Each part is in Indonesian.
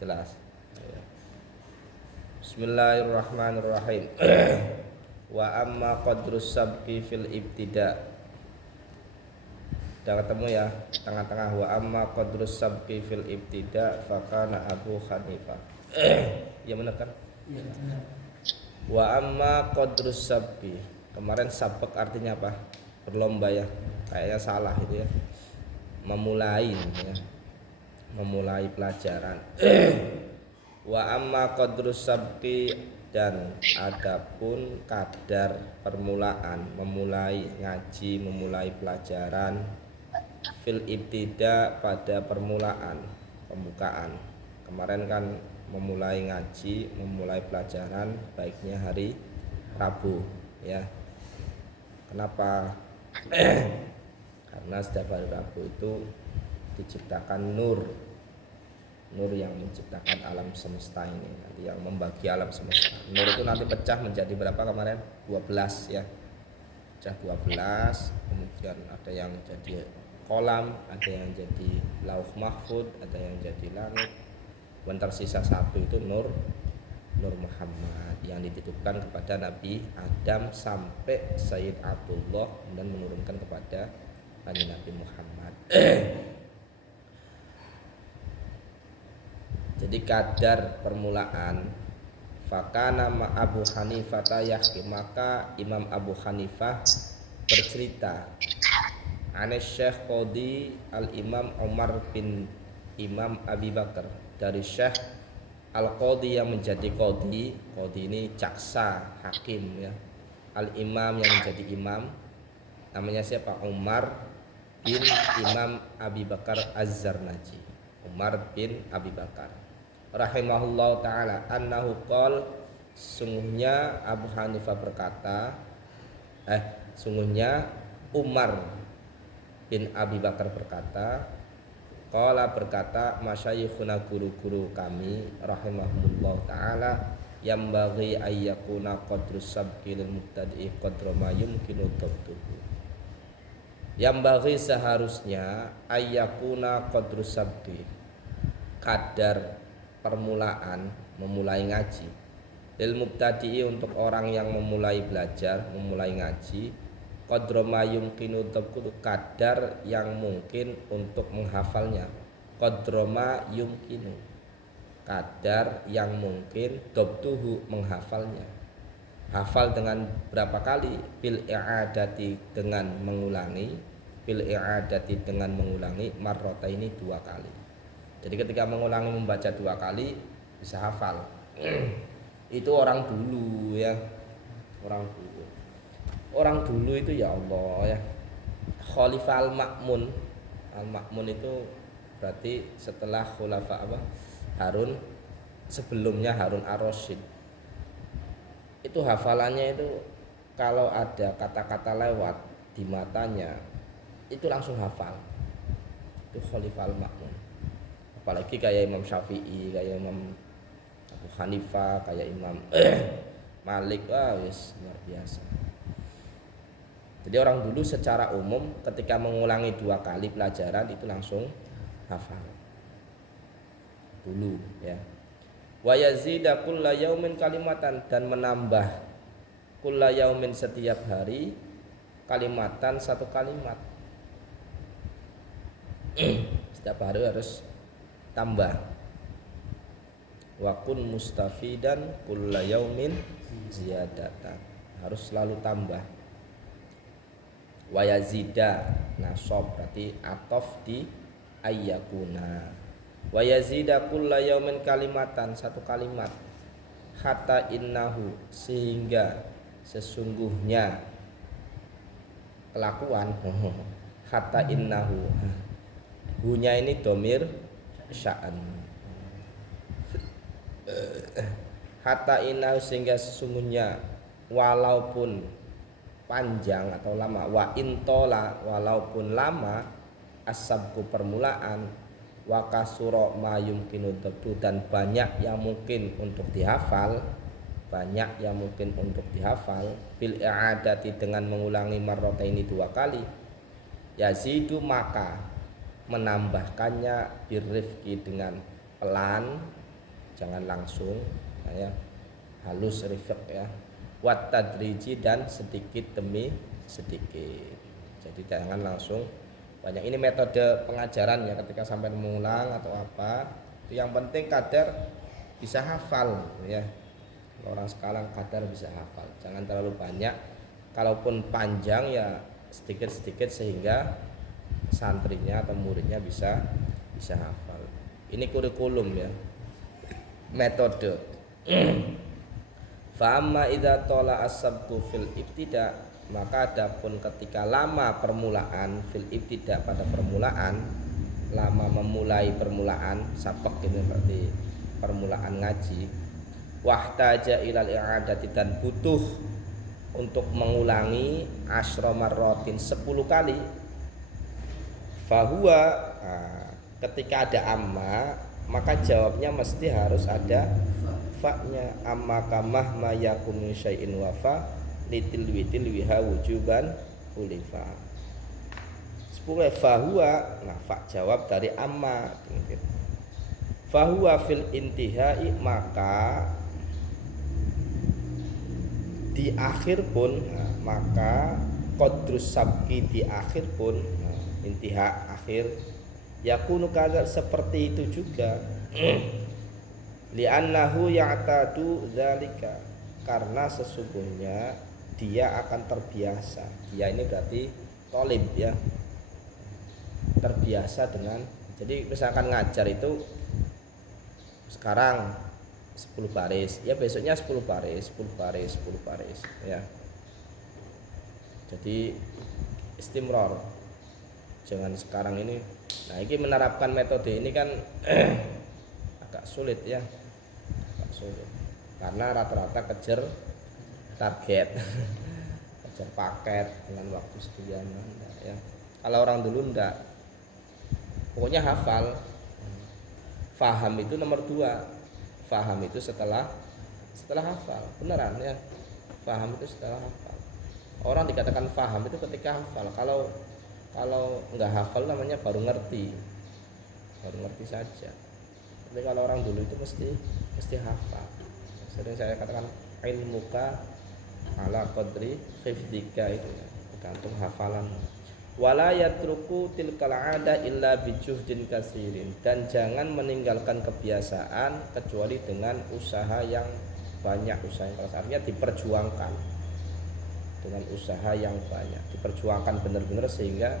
jelas. Bismillahirrahmanirrahim. Wa amma qadrus sabqi fil ibtida. Udah ketemu ya, tengah-tengah. Wa amma qadrus sabqi fil ibtida fakana Abu Hanifah. Ya benar kan? Iya, benar. Wa amma qadrus sabqi. Kemarin sabq artinya apa? Berlomba ya. Kayaknya salah itu ya. Memulai ya. Memulai pelajaran. Wa amma qadrus sabqi, dan adapun kadar permulaan, memulai ngaji, memulai pelajaran, fil ibtida, pada permulaan, pembukaan. Kemarin kan memulai ngaji, memulai pelajaran baiknya hari Rabu ya. Kenapa? Karena setiap hari Rabu itu diciptakan nur yang menciptakan alam semesta ini, nanti yang membagi alam semesta. Nur itu nanti pecah menjadi berapa kemarin? 12 ya. Pecah 12, kemudian ada yang jadi kolam, ada yang jadi lauh mahfud, ada yang jadi langit. Dan tersisa satu itu Nur Muhammad yang dititipkan kepada Nabi Adam sampai Sayyid Abdullah dan menurunkan kepada Nabi Muhammad. Jadi kadar permulaan fakana Abu Hanifah yahki, maka Imam Abu Hanifah bercerita Anes Syekh Qadi Al-Imam Umar bin Imam Abi Bakar, dari Syekh Al-Qadi yang menjadi Qadi. Qadi ini jaksa, hakim ya. Al-Imam yang menjadi imam, namanya siapa? Umar bin Imam Abi Bakar Az-Zarnaji. Umar bin Abi Bakar rahimahullah ta'ala annahu qol, sungguhnya Abu Hanifah berkata, sungguhnya Umar bin Abi Bakar berkata, qala berkata, masyayikhuna, guru-guru kami rahimahullah ta'ala, yang bagi ayyakuna qadrus sabqi lil mubtadi'i qadra ma yumkinu dhabtuhu. Yang bagi seharusnya ayyakuna qadrus sabqi, kadar permulaan, memulai ngaji, lil mubtadi'i, untuk orang yang memulai belajar, memulai ngaji, qadra ma yumkinu dhabtuhu, kadar yang mungkin untuk menghafalnya. Qadra ma yumkinu, kadar yang mungkin, dhabtuhu, menghafalnya. Hafal dengan berapa kali? Bil i'adati, dengan mengulangi. Bil i'adati, dengan mengulangi. Marrataini, 2 kali. Jadi ketika mengulangi membaca 2 kali bisa hafal. Itu orang dulu ya. Orang dulu itu ya Allah ya. Khalifah Al-Ma'mun. Al-Ma'mun itu berarti setelah khulafa Harun, sebelumnya Harun Ar-Rasyid. Itu hafalannya itu kalau ada kata-kata lewat di matanya itu langsung hafal. Itu Khalifah Al-Ma'mun. Apalagi kayak Imam Syafi'i, kayak Imam Abu Hanifah, kayak Imam Malik, wis luar biasa. Jadi orang dulu secara umum ketika mengulangi 2 kali pelajaran itu langsung hafal dulu ya. Wa yazida kulla yaumin kalimatan, dan menambah kulla yaumin, setiap hari, kalimatan, 1 kalimat. Setiap hari harus tambah. Wa kun mustafidan kulla yaumin ziyadatan, harus selalu tambah. Wa yazida, nasab berarti atof di ayyakuna. Wa yazida kulla yaumin kalimatan, 1 kalimat. Hatta innahu, sehingga sesungguhnya, kelakuan. Hatta innahu, hunya ini domir sya'an. Hatta innahu, sehingga sesungguhnya, walaupun panjang atau lama, wa intola, walaupun lama, asabku permulaan, wa kasura ma yumkinu dhabtu, dan banyak yang mungkin untuk dihafal, bil i'adati, dengan mengulangi marrataini 2 kali, yazidu, maka menambahkannya birrifqi, dengan pelan, jangan langsung ya, halus rifq ya, wat tadriji dan sedikit demi sedikit. Jadi jangan langsung banyak. Ini metode pengajaran ya, ketika sampai mengulang atau apa, itu yang penting kadar bisa hafal ya. Orang sekarang kadar bisa hafal, jangan terlalu banyak. Kalaupun panjang ya sedikit-sedikit sehingga santrinya atau muridnya bisa hafal. Ini kurikulum ya, metode. Fa amma idza tala as-sabqu fil ibtida, maka adapun ketika lama permulaan fil ibtida pada permulaan, lama memulai permulaan, sabaq ini berarti permulaan ngaji, wahtaja ilal i'adati dan butuh untuk mengulangi asyra marratin 10 kali, fahuwa, ketika ada amma maka jawabnya mesti harus ada fa-nya. Amma kamah ma yakunu syai'in wafa litil wiha wujuban ulifa. 10 fahuwa, nah fa jawab dari amma. Fahuwa fil intihai, maka di akhir pun, maka qadrus sabki di akhir pun, intiha akhir, yakunu kadar seperti itu juga. Li'annahu ya'tadu dzalika, karena sesungguhnya dia akan terbiasa. Dia ini berarti thalib ya, terbiasa dengan. Jadi misalkan ngajar itu sekarang 10 baris, ya besoknya 10 baris, 10 baris, 10 baris ya. Jadi istimror. Jangan sekarang ini. Nah, ini menerapkan metode ini kan agak sulit ya. Agak sulit. Karena rata-rata kejar target. Kejar paket dengan waktu sekian ya. Kalau orang dulu enggak. Pokoknya hafal. Faham itu nomor 2. Faham itu setelah hafal. Beneran ya. Faham itu setelah hafal. Orang dikatakan faham itu ketika hafal. Kalau nggak hafal namanya baru ngerti saja. Tapi kalau orang dulu itu mesti hafal. Sering saya katakan ilmuka ala qadri hifdzika, itu ya, tergantung hafalan. Wala yatruku tilkal ada illa bijuhdin kasirin, dan jangan meninggalkan kebiasaan kecuali dengan usaha yang banyak, usaha yang keras. Artinya diperjuangkan dengan usaha yang banyak, diperjuangkan benar-benar sehingga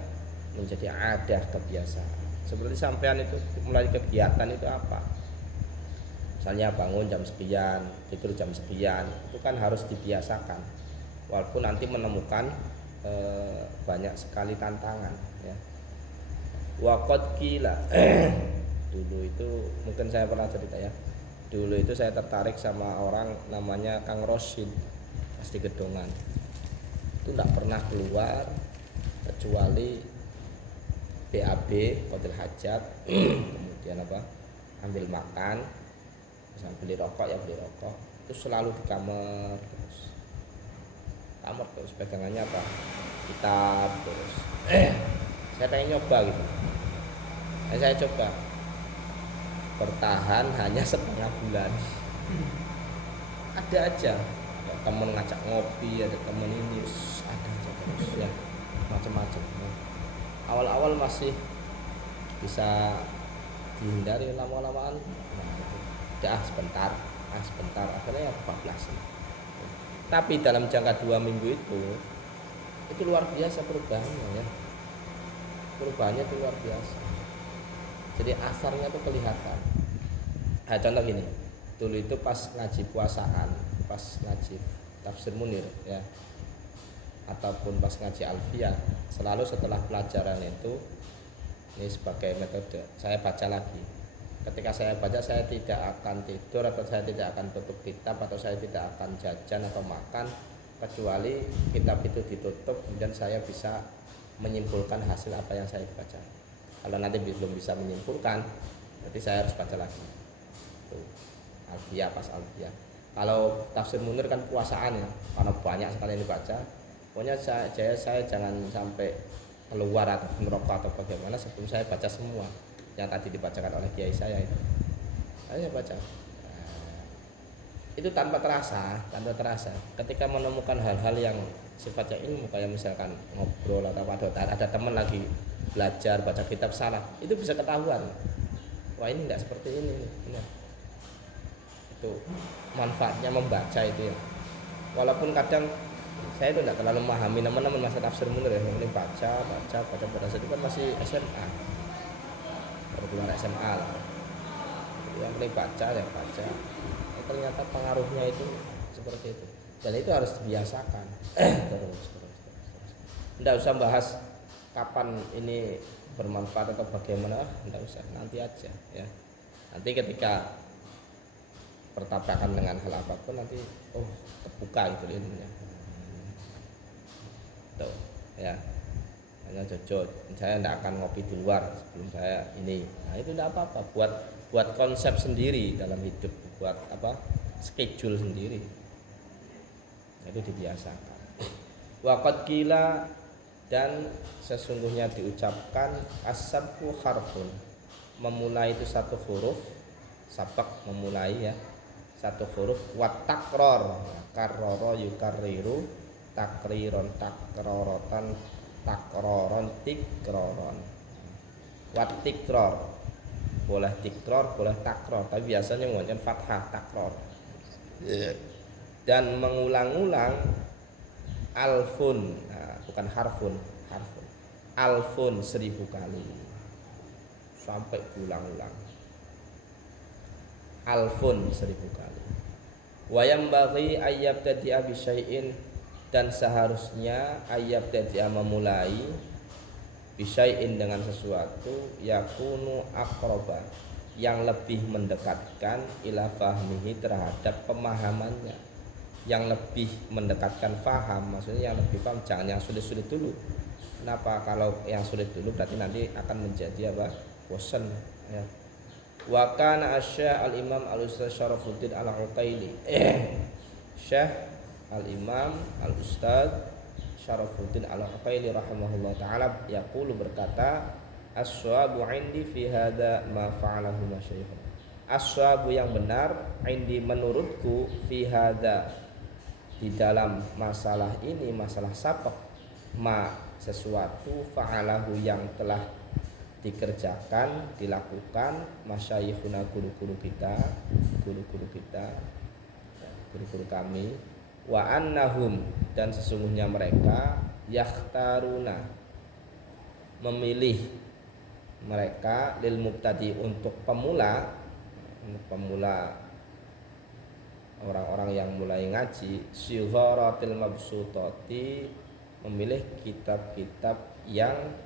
menjadi adah kebiasaan. Seperti sampean itu mulai kegiatan itu apa? Misalnya bangun jam sekian, tidur jam sekian, itu kan harus dibiasakan. Walaupun nanti menemukan banyak sekali tantangan ya. Waqad qila dulu itu mungkin saya pernah cerita ya. Dulu itu saya tertarik sama orang namanya Kang Rosid, pasti Gedongan. Itu tidak pernah keluar kecuali BAB, hotel hajat, kemudian ambil makan, misalnya beli rokok ya beli rokok, itu selalu di kamar terus pegangannya apa, kitab terus. Saya pengen nyoba gitu, saya coba bertahan hanya setengah bulan. Ada aja temen ngajak ngopi, ada temen ini, ada aja terus ya, macam-macam. Awal-awal masih bisa dihindari, lama-lamaan udah sebentar, akhirnya ya kebablasan. Tapi dalam jangka 2 minggu itu luar biasa perubahannya ya, perubahannya itu luar biasa. Jadi asarnya tuh kelihatan. Nah, contoh gini, dulu itu pas ngaji puasaan, pas ngaji tafsir Munir ya, ataupun pas ngaji Alfiyah, selalu setelah pelajaran itu, ini sebagai metode, saya baca lagi. Ketika saya baca, saya tidak akan tidur atau saya tidak akan tutup kitab atau saya tidak akan jajan atau makan kecuali kitab itu ditutup, kemudian saya bisa menyimpulkan hasil apa yang saya baca. Kalau nanti belum bisa menyimpulkan, berarti saya harus baca lagi. Tuh, Alfiyah, pas Alfiyah. Kalau tafsir Munir kan puasaan ya, karena banyak sekali yang dibaca. Pokoknya saya jangan sampai keluar atau merokok atau bagaimana sebelum saya baca semua yang tadi dibacakan oleh kiai saya itu. Saya baca. Nah, itu tanpa terasa ketika menemukan hal-hal yang sifatnya ilmu, kayak misalkan ngobrol atau ada teman lagi belajar baca kitab salah, itu bisa ketahuan, wah ini enggak seperti ini. Nah, itu manfaatnya membaca itu ya. Walaupun kadang saya itu tidak terlalu memahami teman-teman masa tafsir munir ya, yang penting baca pada saat itu kan masih SMA, baru keluar SMA lah. Yang penting baca ya baca. Ternyata pengaruhnya itu seperti itu, dan itu harus dibiasakan. terus. Tidak usah bahas kapan ini bermanfaat atau bagaimana, tidak usah, nanti aja ya. Nanti ketika bertabrakan dengan hal apapun nanti terbuka itu ilmunya. Tuh ya, hanya jujur saya tidak akan ngopi di luar sebelum saya ini. Nah itu tidak apa-apa, buat konsep sendiri dalam hidup, buat apa, schedule sendiri, jadi dibiasakan. Waqad qila, dan sesungguhnya diucapkan, as-sabqu harfun, memulai itu satu huruf, sabak memulai ya satu huruf, wat takror, karroro yukarriru, takriron takrorotan, takroron tikroron, wat tikror, boleh tikror boleh takror, tapi biasanya menggunakan fathah takror. Dan mengulang-ulang, alfun, nah, bukan harfun, alfun 1000 kali sampai ulang-ulang, alfun 1000 kali. Wayam bagi ayyab tadi'a bisyai'in, dan seharusnya ayyab tadi'a memulai bisyai'in dengan sesuatu, yakunu aqraba, yang lebih mendekatkan, ila fahmihi, terhadap pemahamannya, yang lebih mendekatkan faham, maksudnya yang lebih paham, jangan yang sulit-sulit dulu. Kenapa? Kalau yang sulit dulu berarti nanti akan menjadi apa? Bosan ya. Wa kana asy-syekh al-imam al-ustaz Syarafuddin al-Uqaili, Syekh al-imam al-ustaz Syarafuddin al-Uqaili rahimahullah ta'ala yaqulu, berkata, as-shawabu indi fi hadza ma fa'alahu masyayikh. As-shawabu yang benar, indi menurutku, fi hadza di dalam masalah ini, masalah sabaq, ma sesuatu, fa'alahu yang telah dikerjakan, dilakukan, masyayikhuna, guru-guru kami, wa annahum, dan sesungguhnya mereka, yakhtaruna, memilih mereka, lil mubtadi, untuk pemula orang-orang yang mulai ngaji, sigharatil mabsutati, memilih kitab-kitab yang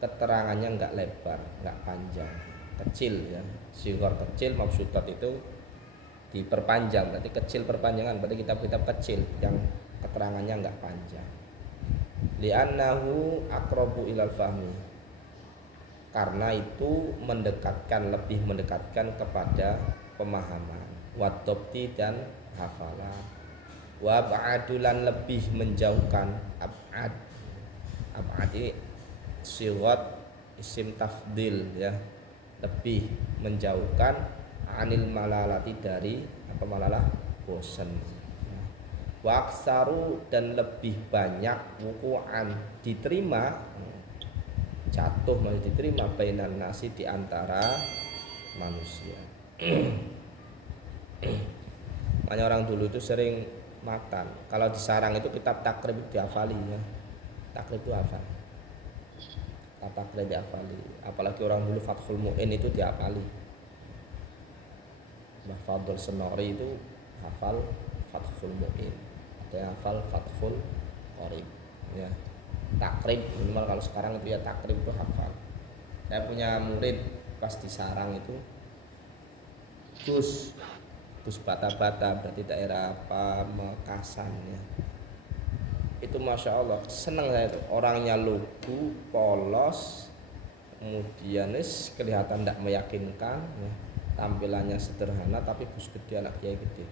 keterangannya enggak lebar, enggak panjang, kecil ya. Sighar kecil, mabsutat itu diperpanjang, berarti kecil perpanjangan, berarti kitab-kitab kecil yang keterangannya enggak panjang. Li'annahu aqrabu ilal fahmi, karena itu lebih mendekatkan kepada pemahaman, wadobti, dan hafalan, wa ba'adulan, lebih menjauhkan, ab'ad ini siwat isim tafdil ya, lebih menjauhkan, anil malalati, dari apa malalah, bosan. Wa aksaru, dan lebih banyak, wuku'an, diterima, jatuh malah diterima, bainan nasi, di antara manusia. Makanya orang dulu itu sering matan, kalau di sarang itu kitab takrib dihafali ya, takrib itu hafal, takrib dihafali, apalagi orang dulu Fathul Mu'in itu dihafali. Mbah Fadl Senori itu hafal Fathul Mu'in, ada yang hafal Fathul Qorib ya. Takrib minimal kalau sekarang itu ya, takrib itu hafal. Saya punya murid pas di sarang itu, Gus Bata-Bata, berarti daerah Pamekasan ya. Itu masya Allah seneng saya itu, orangnya lugu, polos, kemudian kelihatan tidak meyakinkan ya. Tampilannya sederhana tapi bus gede, anak kiai gede.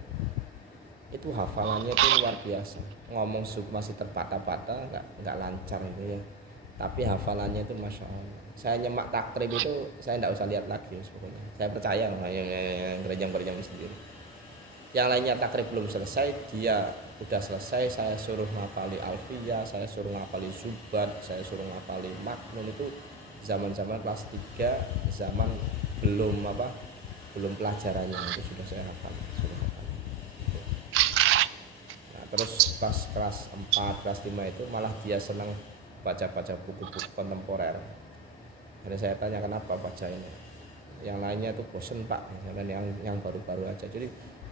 Itu hafalannya itu luar biasa, ngomong masih terbata-bata, nggak lancar itu ya, tapi hafalannya itu masya Allah. Saya nyemak takrib itu saya tidak usah lihat lagi pokoknya, saya percaya yang gerejang sendiri. Yang lainnya takrib belum selesai, dia udah selesai, saya suruh ngafali alfiyah, saya suruh ngafali zubat, saya suruh ngafali maknun. Itu zaman-zaman kelas 3, zaman belum belum pelajarannya, itu sudah saya hafal, sudah hafal. Nah, terus pas kelas 4, kelas 5 itu malah dia senang baca-baca buku-buku kontemporer. Jadi saya tanya kenapa baca ini, yang lainnya tuh bosen pak, dan yang baru-baru aja. Jadi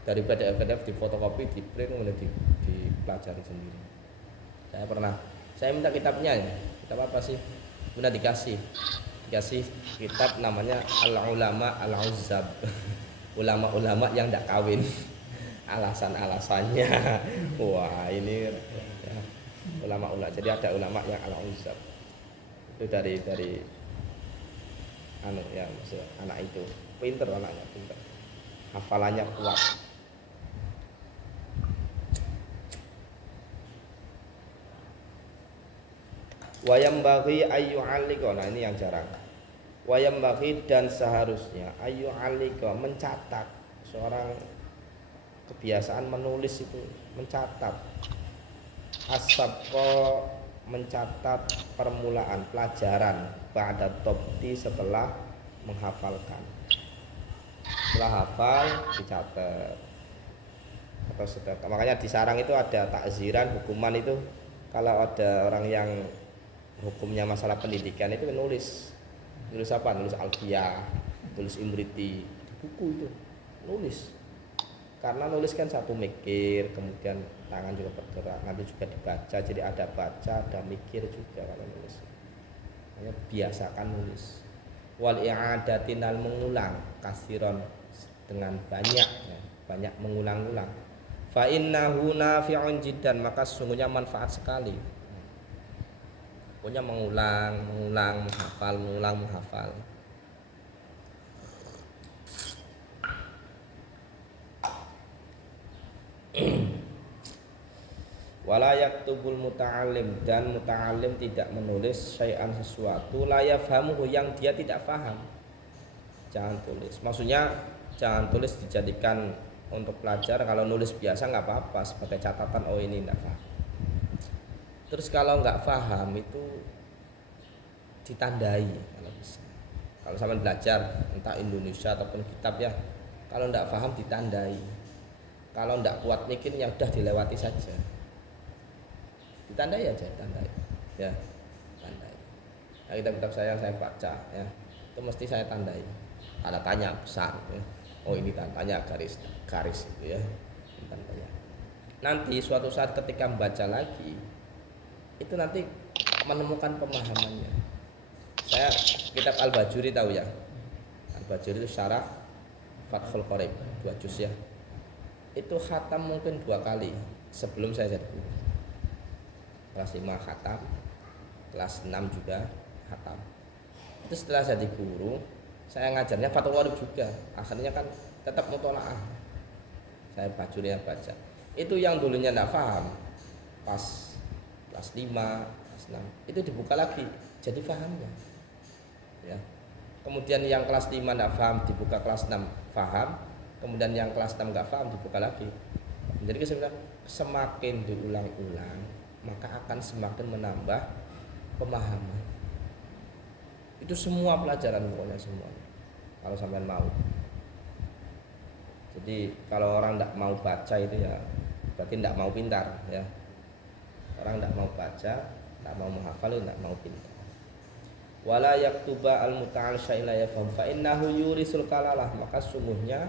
dari PDF di fotokopi, di print, kemudian dipelajari sendiri. Saya minta kitabnya ya, kitab apa sih, kemudian dikasih kitab namanya Al-Ulama Al-Uzzab. Ulama-ulama yang tidak kawin. Alasan-alasannya wah ini ya, ulama-ulama. Jadi ada ulama yang Al-Uzzab, itu dari ya maksud anak itu pinter, anaknya pinter, hafalannya kuat. Wayam bagi ayu aliko, nah ini yang jarang. Wayam bagi, dan seharusnya ayu aliko, mencatat. Seorang kebiasaan menulis itu mencatat. Asabko, mencatat permulaan pelajaran, ba'da tobti, setelah menghafalkan. Setelah hafal dicatat atau setelah. Makanya di sarang itu ada takziran, hukuman itu. Kalau ada orang yang hukumnya masalah pendidikan itu nulis apa? Nulis alfiyah, tulis imriti, di buku itu nulis. Karena nulis kan satu mikir, kemudian tangan juga bergerak, nanti juga dibaca, jadi ada baca, ada mikir juga kalau nulis. Makanya biasakan nulis. Wal i'adatinal, mengulang, kasiron, dengan banyak ya, banyak mengulang-ulang. Fa innahu nafi'un jiddan, maka sesungguhnya manfaat sekali. Pokoknya mengulang, menghafal. Wala yaktubul muta'allim, dan muta'allim tidak menulis syai'an, sesuatu la yafhamuhu, yang dia tidak paham. Jangan tulis. Maksudnya jangan tulis dijadikan untuk pelajar. Kalau nulis biasa nggak apa-apa sebagai catatan, oh ini nggak paham. Terus kalau nggak paham itu ditandai kalau bisa. Kalau sampai belajar entah Indonesia ataupun kitab ya, kalau nggak paham ditandai. Kalau nggak kuat mikirnya udah dilewati saja. Ditandai aja, tandai. Ya, tandai. Nah, kitab-kitab saya baca ya, itu mesti saya tandai. Ada tanya besar ya. Oh ini tandanya garis itu ya. Tandanya. Nanti suatu saat ketika membaca lagi, itu nanti menemukan pemahamannya. Saya kitab Al-Bajuri tahu ya. Al-Bajuri itu syarah Fathul Qorib 2 juz ya. Itu khatam mungkin 2 kali sebelum saya jadi guru. Kelas 5 khatam, kelas 6 juga khatam. Itu setelah jadi guru, saya ngajarnya Fathul Qorib juga. Akhirnya kan tetap mutolaah. Saya Bajuri yang baca. Itu yang dulunya enggak paham, pas kelas 5, kelas 6 itu dibuka lagi jadi pahamnya. Ya. Kemudian yang kelas 5 enggak paham dibuka kelas 6 paham, kemudian yang kelas 6 enggak paham dibuka lagi. Jadi kesimpulan, semakin diulang-ulang maka akan semakin menambah pemahaman. Itu semua pelajaran, pokoknya semua. Kalau sampean mau. Jadi kalau orang enggak mau baca itu ya berarti enggak mau pintar ya. Orang tidak mau baca, tidak mau menghafal, tidak mau pintar. Wala yaktuba al-muta'al syai'la yafham fa innahu yurisul kalalah, maka sungguhnya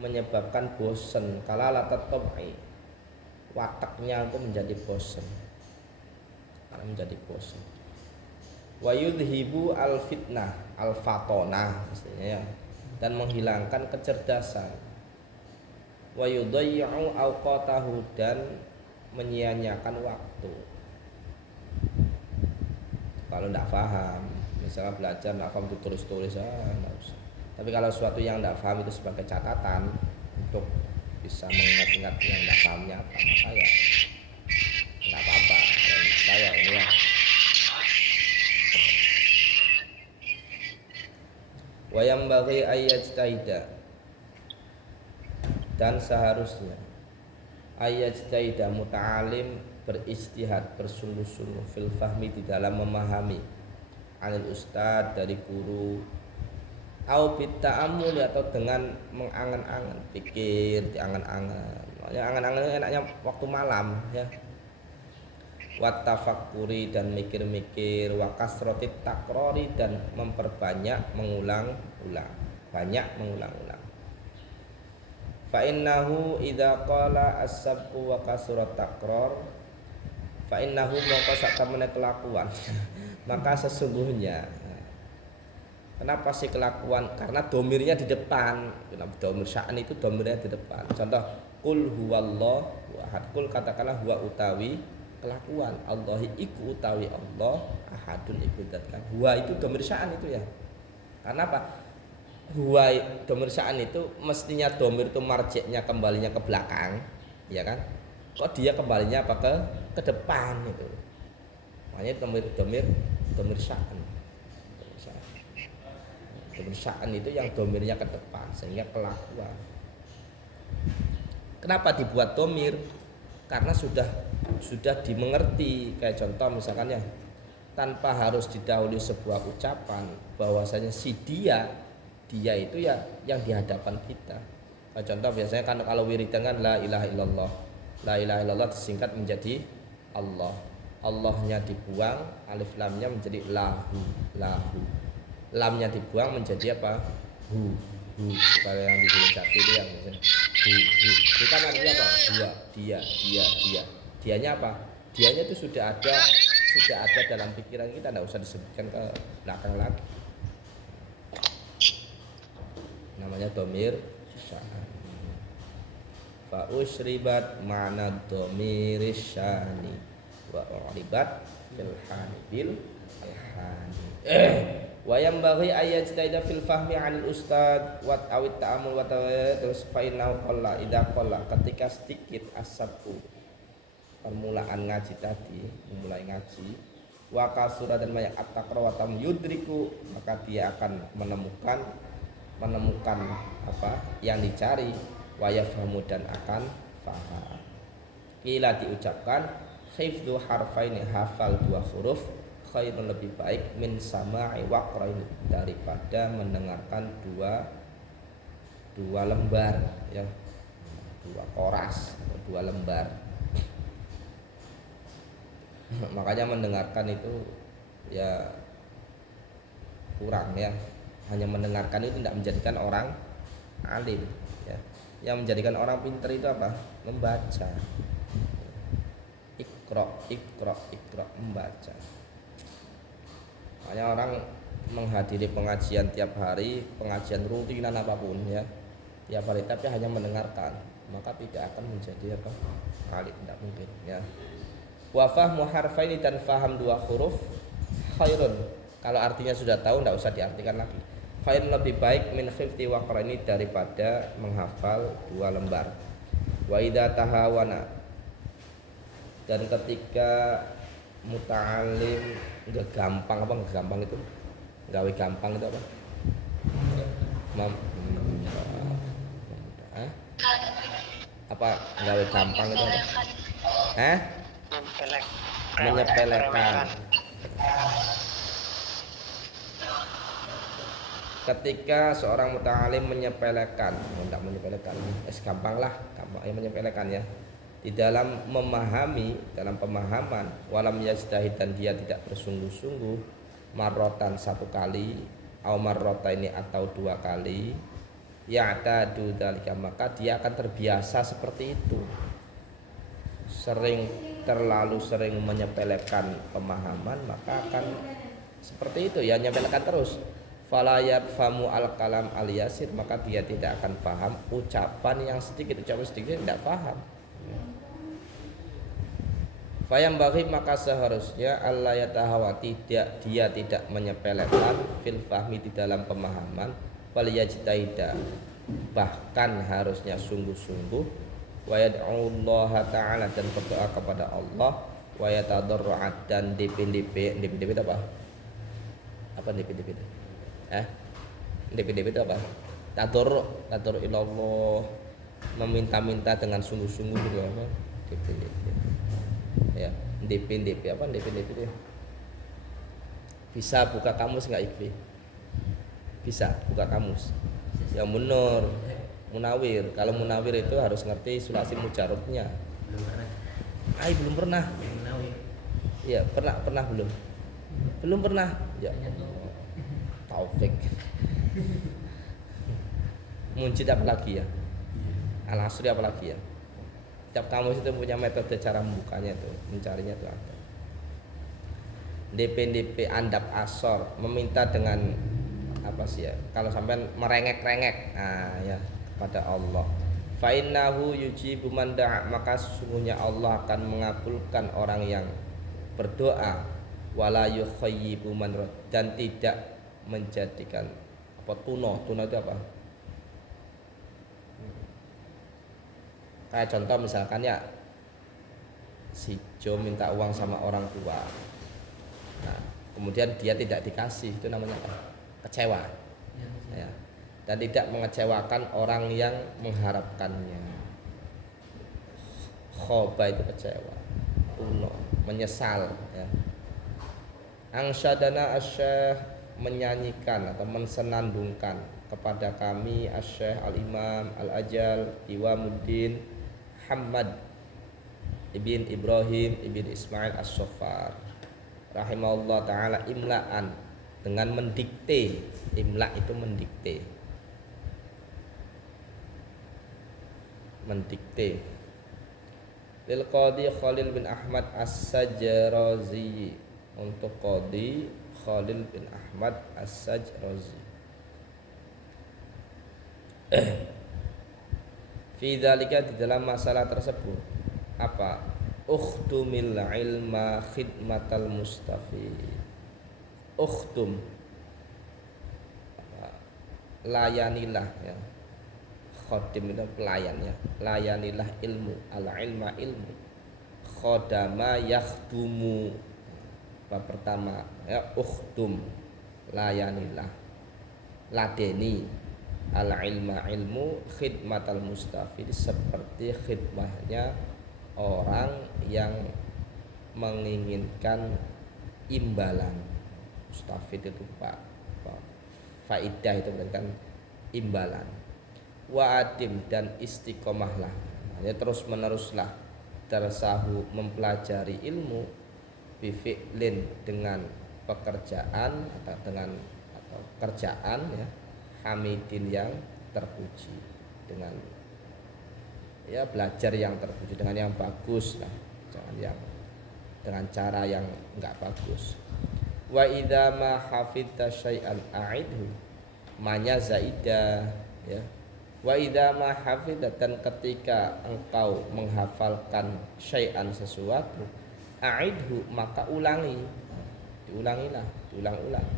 menyebabkan bosan. Kalalah tatab'i, wataknya itu menjadi bosan. Karena menjadi bosan. Wa yudhibu al-fitnah, al-fatonah maksudnya ya, dan menghilangkan kecerdasan. Wa yudayyi'u awqatahu, dan menyia-nyiakan waktu. Kalau tidak paham, misalnya belajar tidak paham ditulis-tulis tidak usah. Tapi kalau sesuatu yang tidak paham itu sebagai catatan untuk bisa mengingat-ingat yang tidak pahamnya apa, maka ya tidak apa-apa. Kalau saya ini ya. Wayam bagi ayat taida, Dan seharusnya ayajtaida muta'alim beristihad bersungguh-sungguh fil fahmi di dalam memahami anil ustad dari guru au bitta'ammul atau dengan mengangan-angan pikir diangan-angan. Makanya angan-angan enaknya waktu malam ya. Wa tafakkuri dan mikir-mikir, wa kasratit takrori dan memperbanyak mengulang-ulang, banyak mengulang-ulang. Fa innahu idza qala as-sabqu wa kasurat takror fa innahu maka satamene kelakuan maka sesungguhnya. Kenapa sih kelakuan? Karena domirnya di depan. Kenapa domir sya'an itu domirnya di depan? Contoh, kul huwallahu ahad. Kul katakanlah huwa utawi kelakuan. Allahi iku utawi Allah ahadun iku zat kan. Huwa itu domir sya'an itu ya. Karena apa? Huwa domir sya'an itu mestinya domir itu marjiknya kembalinya ke belakang, ya kan? Kok dia kembalinya apa ke depan itu? Makanya domir sya'an. Domir itu yang domirnya ke depan sehingga kelakuan. Kenapa dibuat domir? Karena sudah dimengerti. Kayak contoh misalkan ya, tanpa harus didahului sebuah ucapan bahwasanya si dia itu ya yang di hadapan kita. Kayak contoh biasanya kan kalau wiridan kan la ilaha illallah. La ilaha illallah disingkat menjadi Allah. Allahnya dibuang, alif lamnya menjadi lahu. Lamnya dibuang menjadi apa? Hu. Kalau yang di Gunung Jati itu yang hu. Itu kan artinya apa? Dia. Dianya apa? Dianya itu sudah ada dalam pikiran kita, tidak usah disebutkan ke belakang lagi. Namanya domir sya'an. Fa usribat ma'na domiris sya'ani wa uribat fil hani bil alhani. Wa yambaghi ayajtaida fil fahmi 'anil ustad wa awit ta'amul wa terus fa innahu qalla idza qalla ketika sedikit asabku permulaan ngaji tadi, memulai ngaji wa kasura dan banyak at-taqra wa tam yudriku, maka dia akan menemukan apa yang dicari, wa yafhamu dan akan faham. Kila diucapkan hifdzu harfaini, hafal dua huruf, khairun lebih baik min sama'i waqrain, daripada mendengarkan dua lembar ya, dua koras atau dua lembar. Makanya mendengarkan itu ya kurang ya, hanya mendengarkan itu tidak menjadikan orang alim ya. Yang menjadikan orang pintar itu apa? Membaca. Iqra, membaca. Makanya orang menghadiri pengajian tiap hari, pengajian rutinan apapun ya, tiap hari, tapi hanya mendengarkan, maka tidak akan menjadi apa? Alim, tidak mungkin ya. Wa fahmu harfaini, dan faham dua huruf, khairun, kalau artinya sudah tahu tidak usah diartikan lagi. Khairun lebih baik min khifti waqraini, daripada menghafal dua lembar. Wa idza tahawana, dan ketika muta'alim enggak gampang itu gawe gampang itu apa? Apa gawe gampang itu apa? Menyepelekan. Ketika seorang muta'alim menyepelekan, tidak menyepelekan, gampang ya menyepelekan ya, di dalam memahami, dalam pemahaman, walam yazdahid, dan dia tidak bersungguh-sungguh, marrotan satu kali, au marrotaini atau dua kali, ya'tadu dzalika, maka dia akan terbiasa seperti itu, terlalu sering menyepelekan pemahaman, maka akan seperti itu ya, menyepelekan terus. Fala yafhamu al-kalam al-yasir, maka dia tidak akan paham ucapan yang sedikit tidak paham. Fayam bagi, maka seharusnya Allah yatahawati, dia tidak menyepelekan fil fahmi, di dalam pemahaman, wal yajtaida, bahkan harusnya sungguh-sungguh, wa yad'ullaha ta'ala, dan berdoa kepada Allah, wa yatadarru'at, dan DP itu apa? Apa DP? DP itu apa? Tadarru ilallah, meminta-minta dengan sungguh-sungguh gitu apa DP ya DP apa DP itu ya. Bisa buka kamus nggak Ikfi? Bisa buka kamus yang Munawir. Kalau Munawir itu harus ngerti sulasi mujarabnya. Belum pernah. Belum pernah. Munawir. Iya, pernah belum? Belum pernah. Ya. Taufik. Munjid apa lagi ya? Al-Asri apa lagi ya? Tiap kamus itu punya metode cara membukanya itu, mencarinya itu ada. DP andap asor meminta dengan apa sih ya? Kalau sampai merengek-rengek, ya kepada Allah. Fa innahu yujibu man da'a, maka sesungguhnya Allah akan mengabulkan orang yang berdoa, wala yukhayyibu man rad, dan tidak menjadikan apa tuna itu apa? Kayak contoh misalkan ya si Jo minta uang sama orang tua. Nah, kemudian dia tidak dikasih, itu namanya apa? Kecewa. Ya. Dan tidak mengecewakan orang yang mengharapkannya. Khoba itu kecewa. Uno, menyesal ya. Angsyadana asyah, menyanyikan atau mensenandungkan kepada kami Asyikh Al-Imam Al-Ajal Iwamuddin Muhammad ibn Ibrahim ibn Ismail As-Saffar rahimahullah ta'ala imla'an, dengan mendikte. Imla' itu mendikte lil Qadhi Khalil bin Ahmad As-Sajrazi, untuk Qadhi Khalil bin Ahmad As-Sajrazi. Fi dzalika, di dalam masalah tersebut apa? Ukhtumil ilma khidmatal mustafid. Ukhtum, layanilah ya. Khodim itu pelayan ya. Layanilah ilmu, al ilma ilmu. Khodama yakhdumu. Bab pertama ya, ukhtum, layanilah, ladeni al ilma ilmu khidmatal mustafid, seperti khidmahnya orang yang menginginkan imbalan. Mustafid itu pak faidah itu berarti kan imbalan. Wa adim, dan istiqomahlah ya, terus meneruslah tersahu mempelajari ilmu bifi'lin, dengan pekerjaan atau kerjaan ya, hamidin yang terpuji, dengan ya belajar yang terpuji, dengan yang bagus lah, jangan yang dengan cara yang enggak bagus. Wa idza ma hafidta syai'an a'idhu, manya zaidah ya. Wa idza ma hafidta, dan ketika engkau menghafalkan syai'an sesuatu, a'idhu, maka diulang-ulang.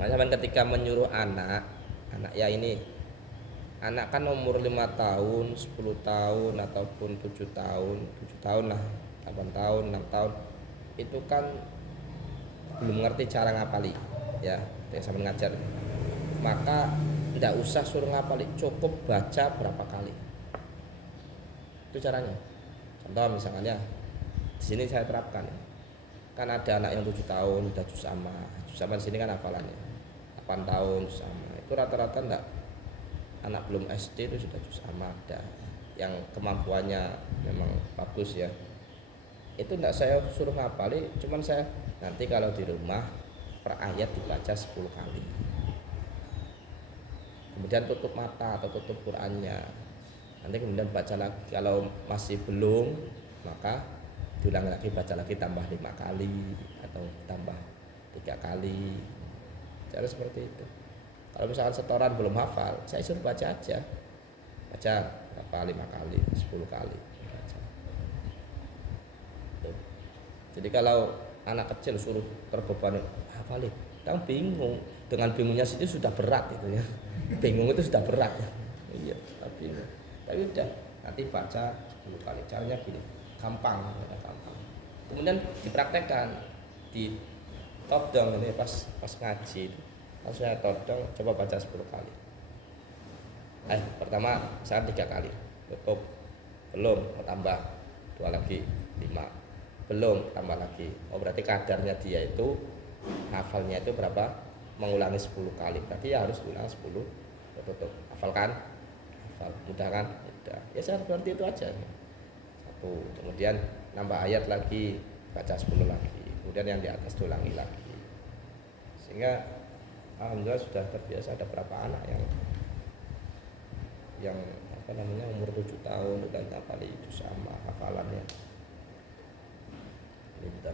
Misalkan ketika menyuruh anak ya ini, anak kan umur 5 tahun, 10 tahun ataupun 7 tahun lah, 8 tahun, 6 tahun, itu kan belum ngerti cara ngapali ya, sama ngajar. Maka tidak usah suruh ngapali, cukup baca berapa kali. Itu caranya. Contoh misalkan ya, di sini saya terapkan ya. Kan ada anak yang 7 tahun sudah juz amma. Juz amma di sini kan hafalannya 8 tahun juz amma. Itu rata-rata enggak, anak belum SD itu sudah juz amma ada. Yang kemampuannya memang bagus ya. Itu enggak saya suruh ngapali, cuman saya nanti kalau di rumah per ayat dibaca 10 kali. Kemudian tutup mata atau tutup Qur'annya. Nanti kemudian baca lagi, kalau masih belum maka diulang lagi, baca lagi tambah 5 kali atau tambah 3 kali. Cara seperti itu. Kalau misalkan setoran belum hafal, saya suruh baca aja. Baca berapa, 5 kali, 10 kali. Jadi kalau anak kecil suruh terbebani hafalin, kadang bingung. Dengan bingungnya situ sudah berat itu ya. Bingung itu sudah berat. Iya, tapi udah nanti baca 10 kali. Caranya gini, gampang. Kemudian dipraktekkan di todong ini pas ngaji. Pas saya todong, coba baca 10 kali. Pertama saya 3 kali tutup, belum tambah 2 lagi 5, belum tambah lagi. Berarti kadarnya dia itu hafalnya itu berapa, mengulangi 10 kali, berarti ya harus ulang 10 tutup. Hafal kan? Hafal, mudah kan? Mudah ya, saya seperti itu aja. Satu, kemudian nambah ayat lagi, baca 10 lagi, kemudian yang di atas ulangi lagi, sehingga alhamdulillah sudah terbiasa. Ada berapa anak yang umur 7 tahun udah hafal itu sama hafalannya pintar.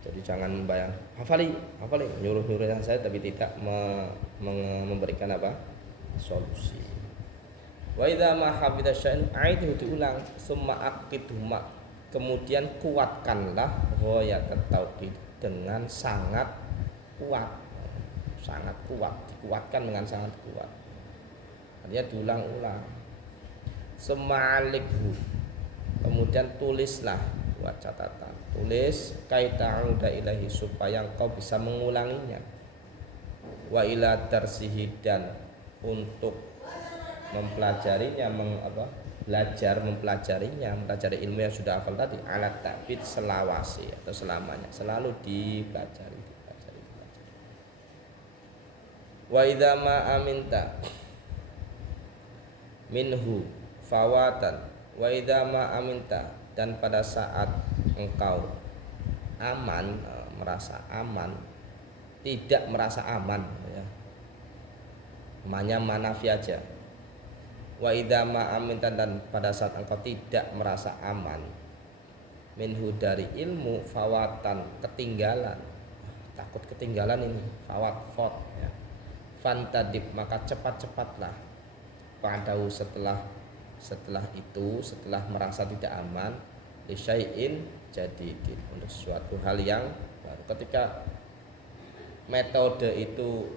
Jadi jangan bayang hafali nyuruh saya, tapi tidak memberikan solusi. Wa idza ma hafidha syai'an a'idhu, diulang, summa aqidhuma, kemudian kuatkanlah ghayat tauhid, dengan sangat kuat, dikuatkan dengan sangat kuat. Artinya diulang-ulang. Sema'alikhu, kemudian tulislah, buat catatan, tulis kaita'uda ilahi, supaya engkau bisa mengulanginya. Wa ila darsihi, dan untuk mempelajarinya, mempelajari ilmu yang sudah hafal tadi, alat ta'bid, selawasi atau selamanya, selalu dipelajari. Wa idza ma aminta minhu fawatan, wa idza ma aminta, dan pada saat engkau aman, merasa aman, tidak merasa aman ya. Namanya manafi aja. Wa idza ma aminta, dan pada saat engkau tidak merasa aman, minhu, dari ilmu, fawatan, ketinggalan, takut ketinggalan ini, fawat ya. Fantadib, maka cepat-cepatlah, padahu, setelah itu, setelah merasa tidak aman, lisyai'in jadidin, untuk suatu hal yang baru. Ketika metode itu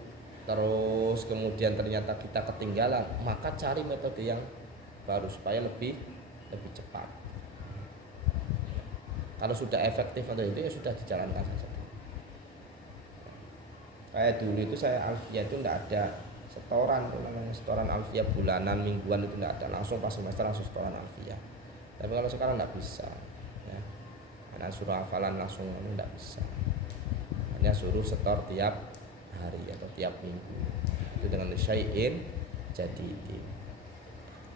terus kemudian ternyata kita ketinggalan, maka cari metode yang baru supaya lebih cepat. Kalau sudah efektif atau itu ya sudah dijalankan saja. Kayak dulu itu saya alfiyah itu enggak ada setoran alfiyah bulanan, mingguan, itu enggak ada, langsung pas semester langsung setoran alfiyah. Tapi kalau sekarang enggak bisa ya. Karena suruh hafalan langsung enggak bisa. Hanya suruh setor tiap hari atau tiap minggu. Itu dengan syai'in jadidin.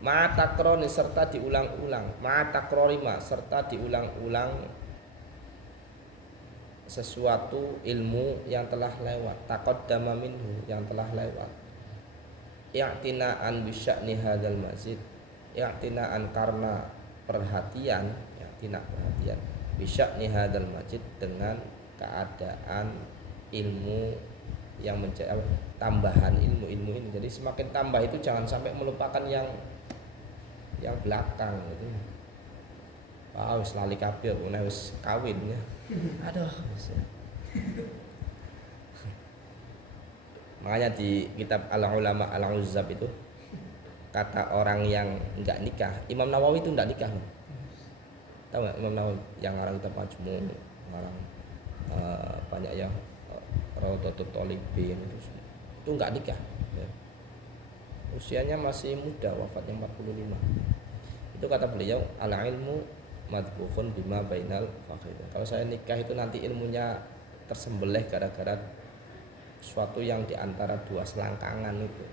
Ma'atakroni, serta diulang-ulang. Ma'atakrorima, serta diulang-ulang sesuatu ilmu yang telah lewat, taqaddama minhu, yang telah lewat. I'tina'an bisya'ni hadzal masjid, i'tina'an, karena perhatian, perhatian, bisya'ni hadzal masjid, dengan keadaan ilmu yang menjadi tambahan ilmu ini. Jadi semakin tambah itu jangan sampai melupakan yang belakang gitu. Wis lali kabeh, wis kawin ya. Aduh. Makanya di kitab Al-Ulama Al-Uzzab itu, kata orang yang enggak nikah, Imam Nawawi itu enggak nikah. Tahu enggak Imam Nawawi yang ngarang kitab Majmu', ngarang banyak yang Raudhatut Thalibin, itu enggak nikah ya. Usianya masih muda, wafatnya 45. Itu kata beliau, al-ilmu madbukhun bima bainal fakhidain. Kalau saya nikah itu nanti ilmunya tersembelih gara-gara sesuatu yang diantara dua selangkangan itu.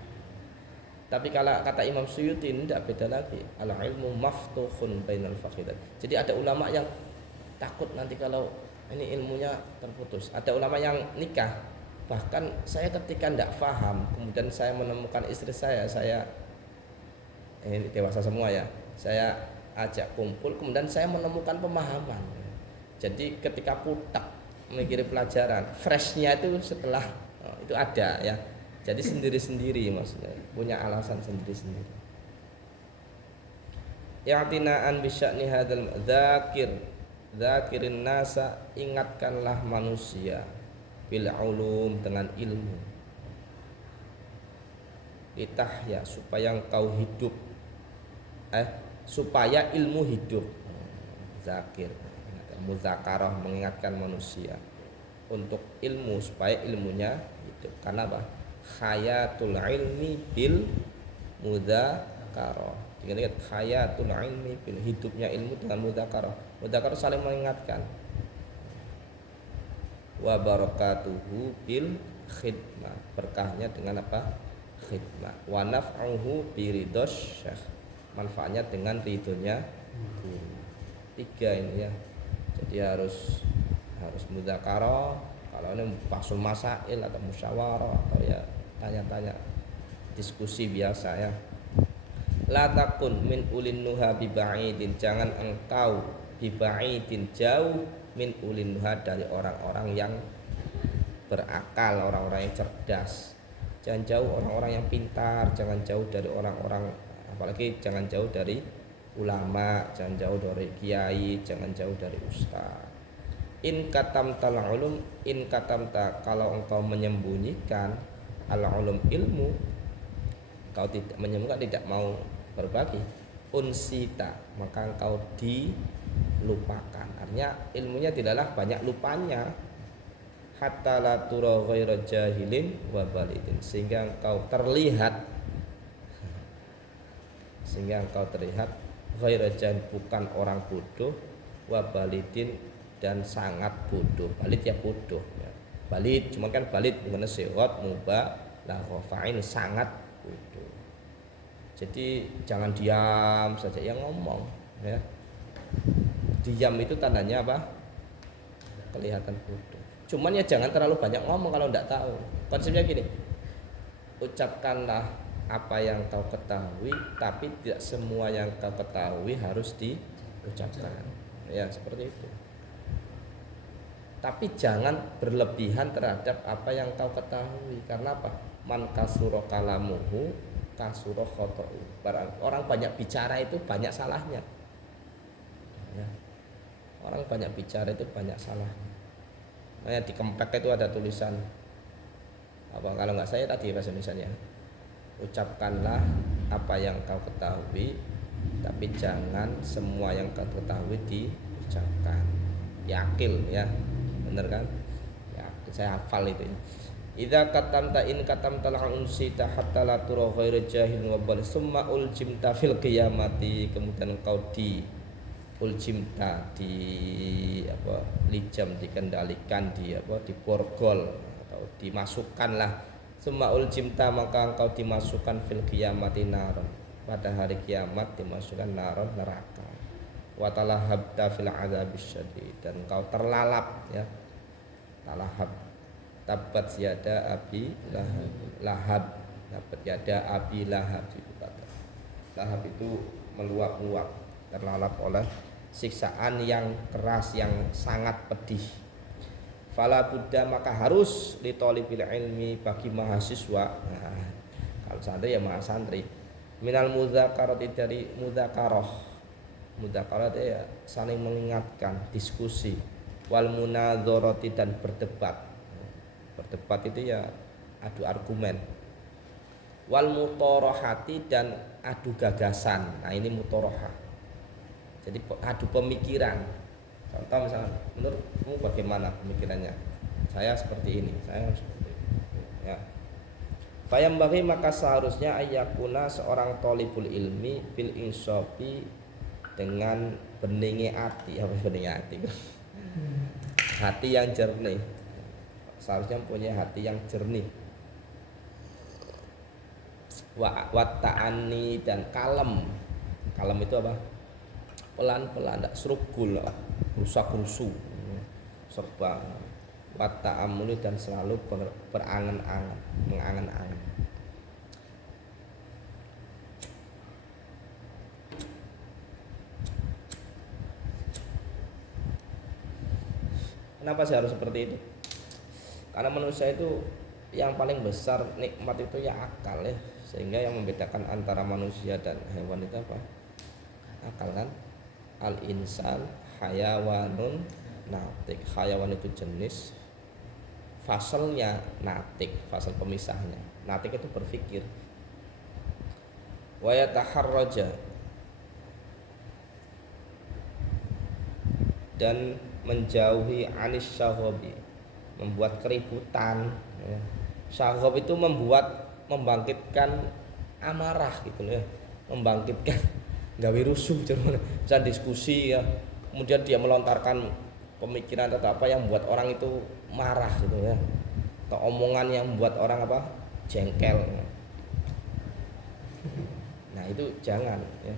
Tapi kalau kata Imam Suyuti ini tidak beda lagi, al-ilmu maftuhun bainal fakhidain. Jadi ada ulama yang takut nanti kalau ini ilmunya terputus. Ada ulama yang nikah, bahkan saya ketika tidak paham, kemudian saya menemukan istri saya ini dewasa semua ya, saya ajak kumpul, kemudian saya menemukan pemahaman. Jadi ketika putak mengikuti pelajaran, freshnya itu setelah itu ada ya. Jadi sendiri-sendiri, maksudnya punya alasan sendiri-sendiri. Ya'tina'an bisya'ni hadzal dzakirin nasa, ingatkanlah manusia, bil ulum, dengan ilmu, litahya, supaya engkau hidup, supaya ilmu hidup. Zakir, muzakarah, mengingatkan manusia untuk ilmu supaya ilmunya hidup. Karena apa? Hayatul ilmi bil mudzakarah. Ingat hayatul ilmi bil, hidupnya ilmu dengan mudzakarah. Mudzakarah saling mengingatkan. Wa barakatuhu bil khidmah, berkahnya dengan apa? Khidmah. Wa naf'uhu bi ridhos syekh, manfaatnya dengan ridhonya guru. 3 ini ya. Jadi harus mudzakarah. Kalau ini pasul masail atau musyawarah atau ya tanya-tanya, diskusi biasa ya. La takun min ulin nuha bi ba'idin, jangan engkau bi ba'idin jauh min ulin nuha dari orang-orang yang berakal, orang-orang yang cerdas. Jangan jauh orang-orang yang pintar, jangan jauh dari orang-orang, apalagi jangan jauh dari ulama, jangan jauh dari kiai, jangan jauh dari ustaz. In katamta al-ulum, in katamta, kalau engkau menyembunyikan al-ulum ilmu, kau tidak menyembunyikan, tidak mau berbagi, unsita, maka engkau dilupakan. Artinya ilmunya tidaklah banyak lupanya. Hatta la tura ghairu jahilin wa balidin, sehingga engkau terlihat ghairu jahil, bukan orang bodoh, wa balidin, dan sangat bodoh. Balid ya bodoh ya. Balid cuman kan balid bukan sehot mubah la fa'il, sangat bodoh. Jadi jangan diam saja yang ngomong ya. Diam itu tandanya apa? Kelihatan bodoh. Cuman ya jangan terlalu banyak ngomong kalau enggak tahu. Konsepnya gini. Ucapkanlah apa yang kau ketahui, tapi tidak semua yang kau ketahui harus diucapkan. Ya, seperti itu. Tapi jangan berlebihan terhadap apa yang kau ketahui. Karena apa? Man kasuro kalamuhu kasuro khoto'u. Orang banyak bicara itu banyak salahnya ya. Orang banyak bicara itu banyak salahnya. Nah, di kempek itu ada tulisan apa, kalau nggak saya tadi bahasa Indonesia, ucapkanlah apa yang kau ketahui, tapi jangan semua yang kau ketahui diucapkan. Yakil ya, bener kan? Ya, saya hafal itu ya. Idza katamta in katamta la unsita hatta la tura ghairu jahil wa bal summa uljimta fil qiyamati, kemudian engkau di uljimta, di apa, lijam, dikendalikan, di apa, diborgol atau dimasukkanlah. Summa uljimta, maka engkau dimasukkan fil qiyamati naron, pada hari kiamat dimasukkan naron, neraka. Wa talahabta fil adzabis syadid, dan engkau terlalap ya. Talahab, tabat yada abi lahab, tabat yada abi lahab itu kata. Lahab itu meluap-luap, terlalap oleh siksaan yang keras, yang sangat pedih. Fala buddha, maka harus li thalibil ilmi, bagi mahasiswa. Nah, kalau santri ya mahasantri, minal mudzakarati, dari mudzakarah. Mudzakarah itu ya saling mengingatkan, diskusi. Wal munadzarati, dan berdebat. Berdebat itu ya adu argumen. Wal mutorahati, dan adu gagasan. Nah, ini mutorahah. Jadi adu pemikiran. Contoh misalnya, menurutmu bagaimana pemikirannya? Saya seperti ini, saya seperti ini. Ya. Fayam bagi, maka seharusnya ayakuna seorang tolibul ilmi bil insopi, dengan beningi hati. Apa beningi hati? Hati yang jernih. Seharusnya punya hati yang jernih. Wa ta'ani, dan kalem. Kalem itu apa? Pelan-pelan, tidak serugul, rusak-rusu, serba. Wa ta'amuli, dan selalu berangan-angan, mengangan-angan. Kenapa sih harus seperti itu? Karena manusia itu yang paling besar nikmat itu ya akal ya. Sehingga yang membedakan antara manusia dan hewan itu apa? Akal kan? Al-insan hayawanun natik. Hayawan itu jenis, fasalnya natik, fasal pemisahnya. Natik itu berpikir. Wa yataharraja, dan menjauhi anis syahobi, membuat keributan ya. Syaghob itu membangkitkan amarah gitu ya, membangkitkan gawe rusuh bisa diskusi ya, kemudian dia melontarkan pemikiran atau apa yang membuat orang itu marah gitu ya, atau omongan yang membuat orang apa jengkel. Nah itu jangan ya,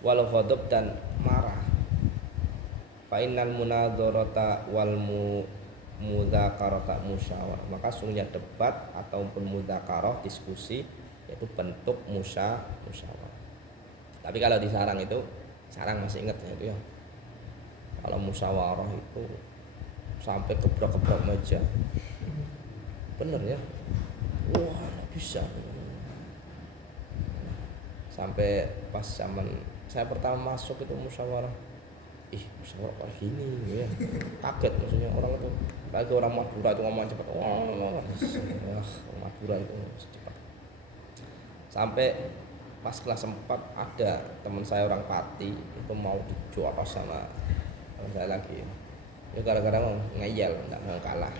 walau ghadab dan marah. Fa innal munadzarata wal mudzakarata musyawarah, maka sungguhnya debat ataupun mudzakarah diskusi yaitu bentuk musyawarah. Tapi kalau di sarang itu, sarang masih ingat ya itu ya, kalau musyawarah itu sampai gebrak-gebrak meja, bener ya, wah bisa. Sampai pas zaman saya pertama masuk itu musyawarah, musyawarah kayak gini ya, kaget maksudnya orang itu, lagi orang Madura itu ngomong cepat, wah Madura itu cepat. Sampai pas kelas 4 ada teman saya orang Pati itu mau dijual apa sama teman saya lagi, ya gara-gara mau ngeyel nggak mau kalah,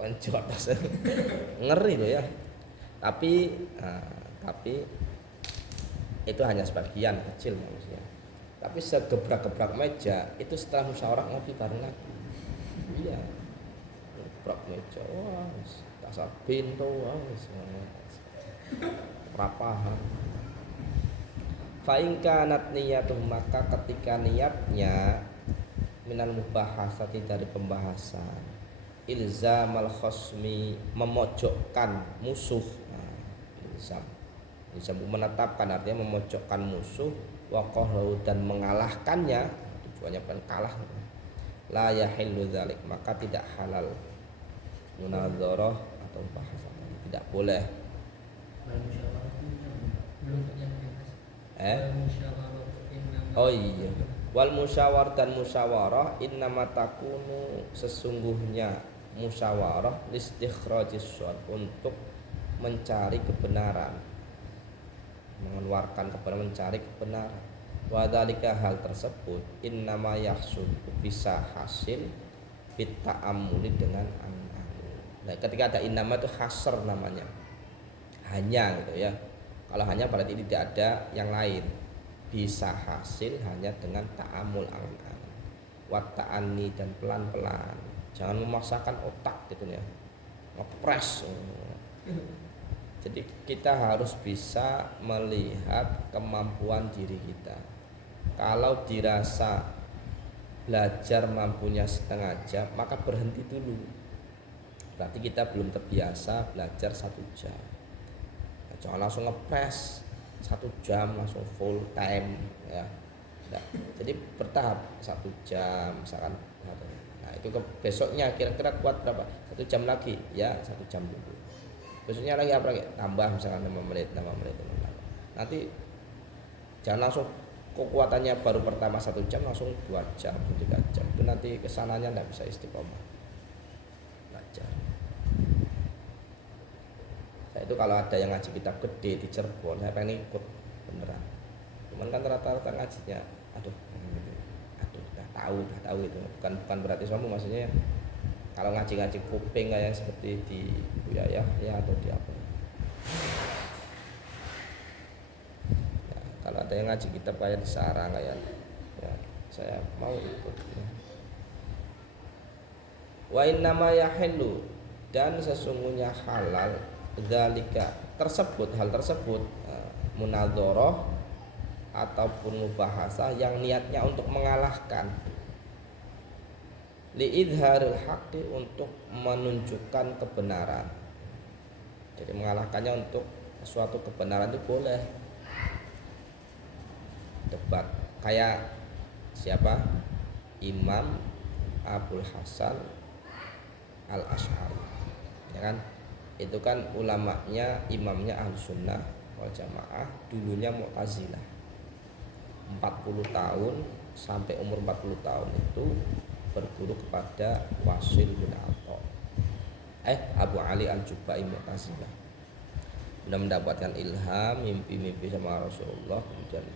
wah jual atas ngeri loh ya. Tapi itu hanya sebagian kecil maksudnya. Tapi segebrak-gebrak meja itu setelah musyawarah ngopi bareng lagi. Iya. Gebrak meja, wah, dasar pintu, wah, paham. Fa in kanat niyatuh, maka ketika niatnya minal mubahasati dari pembahasan, ilzamal khosmi memojokkan musuh. Ilzam menetapkan artinya memojokkan musuh, waqahu dan mengalahkannya, tujuannya bukan kalah. La yahillu dzalik, maka tidak halal munadzarah atau bahasan, tidak boleh. Oh iya. Wal musyawar dan musyawarah innama takunu, sesungguhnya musyawarah listikhrajis shawab, untuk mencari kebenaran, mengeluarkan kebenaran, mencari kebenaran. Wa dzalika, hal tersebut innama yahsul, bisa hasil bitta'ammuli dengan an-nahu. Nah, ketika ada innama itu hasr namanya, hanya gitu ya. Kalau hanya berarti tidak ada yang lain. Bisa hasil hanya dengan ta'amul an-an, wa ta'anni, dan pelan-pelan. Jangan memaksakan otak gitu ya. Ngepres. Jadi kita harus bisa melihat kemampuan diri kita. Kalau dirasa belajar mampunya setengah jam, maka berhenti dulu. Berarti kita belum terbiasa belajar 1 jam. Nah, jangan langsung ngepres 1 jam langsung full time ya. Nah, jadi bertahap 1 jam misalkan. Nah itu ke besoknya kira-kira kuat berapa? 1 jam lagi ya, 1 jam dulu. Besoknya lagi apa lagi? Tambah misalkan 5 menit. Nanti jangan langsung kekuatannya baru pertama 1 jam langsung 2 jam, 3 jam. Itu nanti kesananya tidak bisa istiqomah belajar. Nah, itu kalau ada yang ngaji kitab gede di Cirebon, saya pengen ikut beneran. Cuman kan rata-rata ngajinya, aduh, udah tahu itu. Bukan berarti sombong, maksudnya kalau ngaji kuping kayak seperti di Buya ya atau di apa. Ya, kalau ada yang ngaji kitab kayak di sarang kayak, ya saya mau ikut. Ya. Wa innama yahillu, dan sesungguhnya halal dzalika, hal tersebut munadzarah ataupun mubahasah yang niatnya untuk mengalahkan, liidharil haqqi, untuk menunjukkan kebenaran. Jadi mengalahkannya untuk suatu kebenaran itu boleh. Debat kayak siapa? Imam Abul Hasan Al-Asy'ari, ya kan? Itu kan ulamanya, imamnya Ahlussunnah wal Jamaah, dulunya Mu'tazilah. 40 tahun sampai umur 40 tahun itu berguru kepada Wasil bin Atha, Abu Ali Al-Jubai Mu'tazilah. Sudah mendapatkan ilham, mimpi-mimpi sama Rasulullah, kemudian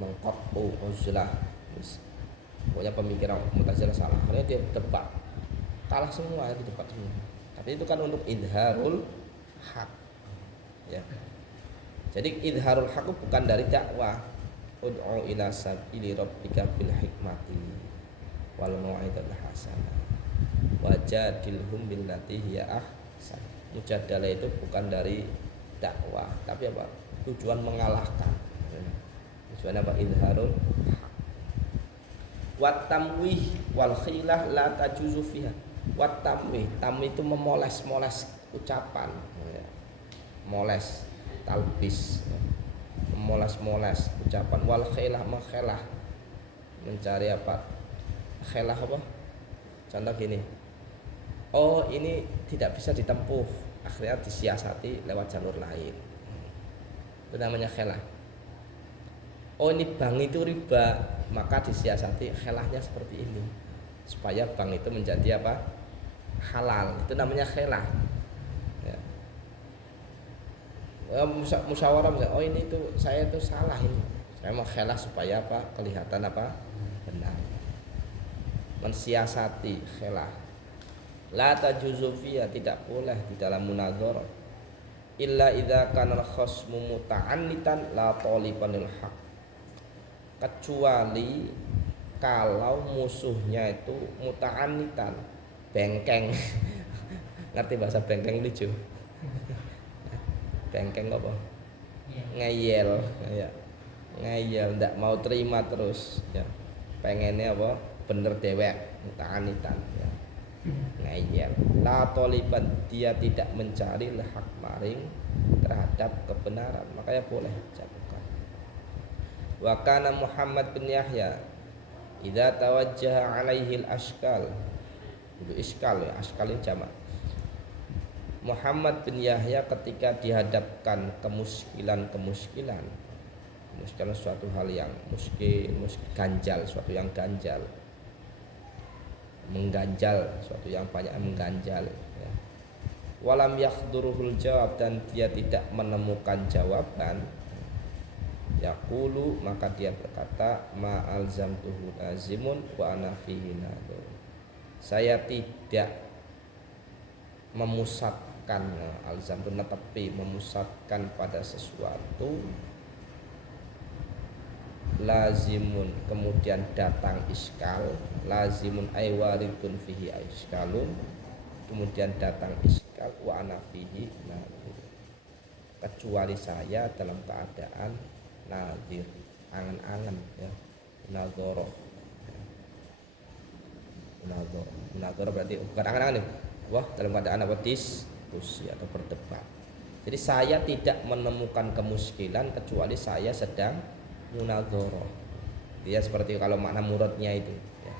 mengqat'u uzlah. Pokoknya pemikiran Mu'tazilah salah. Akhirnya dia debat kalah semua di depan semua. Tapi itu kan untuk idharul haq. Ya. Jadi idharul haq bukan dari dakwah. Ud'u ila sabili rabbika bil hikmati wal mau'izatil hasanah. Wajadilhum billati hiya ahsan. Mujadalah itu bukan dari dakwah, tapi apa? Tujuan mengalahkan. Tujuan apa? Idharul haq. Wat tamwih wal khilah la tajuzu fiha. Wat tamwih, tamwih itu memoles-moles ucapan. Moles, talbis, memoles-moles ucapan. Wal khilah, mengkhilah, mencari apa? Khilah apa? Contoh gini. Oh, ini tidak bisa ditempuh, akhirnya disiasati lewat jalur lain. Itu namanya khilah. Oh, ini bank itu riba, maka disiasati khilahnya seperti ini supaya bank itu menjadi apa? Halal. Itu namanya khilah. Ya. Musyawarah, oh ini tuh saya tuh salah ini. Saya mau khilah supaya apa? Kelihatan apa? Benar. Mensiasati khilah. La tajuzu fiha, tidak boleh di dalam munadzarah. Illa idza kana al-khasmu muta'annitan la taliban lil haqq. Kecuali kalau musuhnya itu muta'annitan, bengkeng. Ngerti bahasa bengkeng lucu? Bengkeng apa? Ngeyel, ya. Ngeyel, ndak mau terima terus, ya. Pengennya apa? Bener dewek, muta'annitan, ya. Ngeyel. La taliban, dia tidak mencari hak maring terhadap kebenaran, makanya boleh jatuhkan. Wa kana Muhammad bin Yahya idza tawajjaha alaihi al-ashkal. Itu iskal ya, askal ini jamak. Muhammad bin Yahya ketika dihadapkan kemuskilan suatu hal yang muskil, ganjal, suatu yang ganjal, mengganjal, suatu yang banyak mengganjal, ya. Walam yakhduruhul jawab, dan dia tidak menemukan jawaban. Yaqulu, maka dia berkata, ma alzamtuhu azimun wa ana fihi nadhur. Saya tidak memusatkan, alzam itu netepi, memusatkan pada sesuatu. Lazimun, kemudian datang iskal. Lazimun ay waridun fihi iskalun, kemudian datang iskal. Wa ana fihi nadhur, kecuali saya dalam keadaan nadir, angan-angan, ya. Nadhoroh, nadhoroh berarti bukan angan-angan nih. Wah, dalam keadaan apa? Diskusi atau berdebat. Jadi saya tidak menemukan kemuskilan kecuali saya sedang munadhoroh. Dia seperti kalau makna muradnya itu, ya.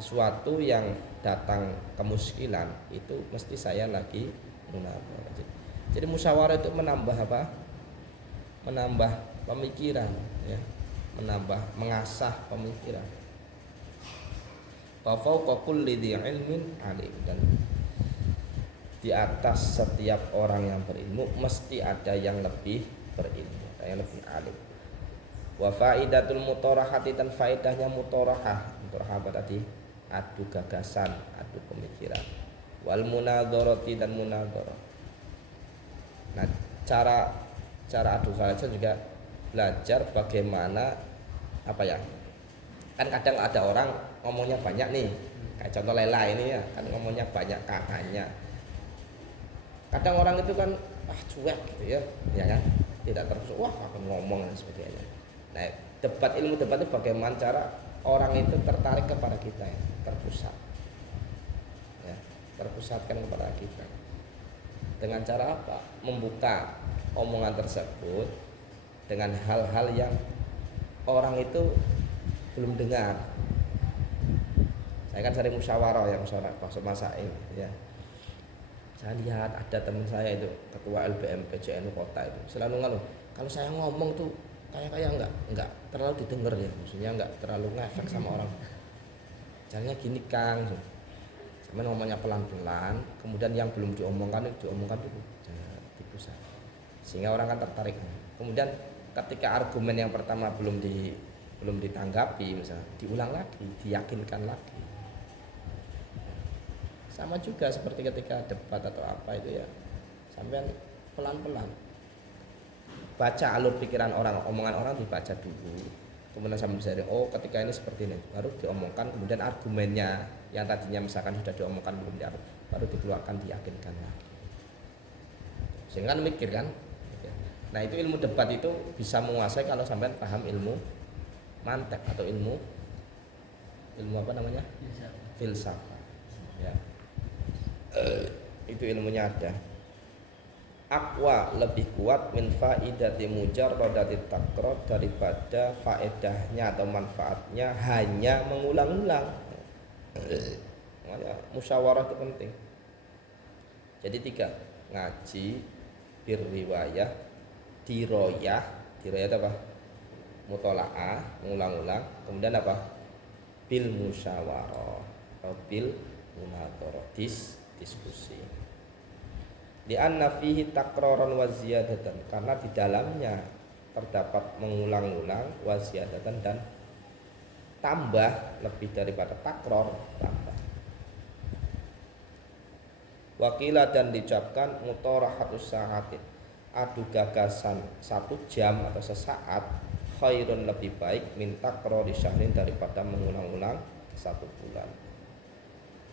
Sesuatu yang datang kemuskilan itu mesti saya lagi munadhoroh. Jadi musyawarah itu menambah apa? Menambah pemikiran, ya. Mengasah pemikiran. Fa fawqa kulli dzi ilmin alim, dan di atas setiap orang yang berilmu mesti ada yang lebih berilmu, yang lebih alim. Wa faidatul mutarahati, dan faedahnya mutarahah. Mutarahah apa tadi? Adu gagasan, adu pemikiran. Wal munadharati, dan munadharah. Nah, cara adu gagasan juga belajar bagaimana apa ya? Kan kadang ada orang ngomongnya banyak nih. Kayak contoh Lela ini ya, kan ngomongnya banyak kakaknya. Kadang orang itu kan cuek gitu ya, ya kan? Tidak terus akan ngomong dan sebagainya. Nah, ilmu debat itu bagaimana cara orang itu tertarik kepada kita, ya, terpusat, ya, terpusatkan kepada kita. Dengan cara apa? Membuka omongan tersebut dengan hal-hal yang orang itu belum dengar. Saya kan sering musyawarah, yang musyawarah masail, ya. Saya lihat ada teman saya itu ketua LBM PJNU kota itu selalu ngaluh, kalau saya ngomong tuh kayak enggak terlalu didengar, ya, maksudnya enggak terlalu ngefek sama orang. Caranya gini Kang, sama ngomongnya pelan-pelan, kemudian yang belum diomongkan itu diomongkan dulu, di pusat, sehingga orang kan tertarik. Kemudian ketika argumen yang pertama belum ditanggapi, misalnya diulang lagi, diyakinkan lagi. Sama juga seperti ketika debat atau apa itu ya, sampean pelan-pelan baca alur pikiran orang, omongan orang dibaca dulu, kemudian sampai bisa oh ketika ini seperti ini baru diomongkan, kemudian argumennya yang tadinya misalkan sudah diomongkan belum diarut baru dikeluarkan, diyakinkan lagi, sehingga kan mikir kan. Nah itu ilmu debat itu bisa menguasai kalau sampean paham ilmu mantek atau ilmu apa namanya, filsafat ya. Itu ilmunya ada. Aqwa lebih kuat min faidati mujarradati takror daripada faedahnya atau manfaatnya hanya mengulang-ulang. Makanya musyawarah itu penting. Jadi 3, ngaji, birriwayah, diroyah itu apa? Mutola'ah, mengulang-ulang. Kemudian apa? Bil musyawarah atau bil munadharah, diskusi. Di anna fihi takraran wa ziyadatan, karena di dalamnya terdapat mengulang-ulang, wa ziyadatan dan tambah, lebih daripada takror, tambah. Wakila dan diucapkan mutarahatus sa'atin, adu gagasan 1 jam atau sesaat, khairun lebih baik min takrori syahrin daripada mengulang-ulang 1 bulan.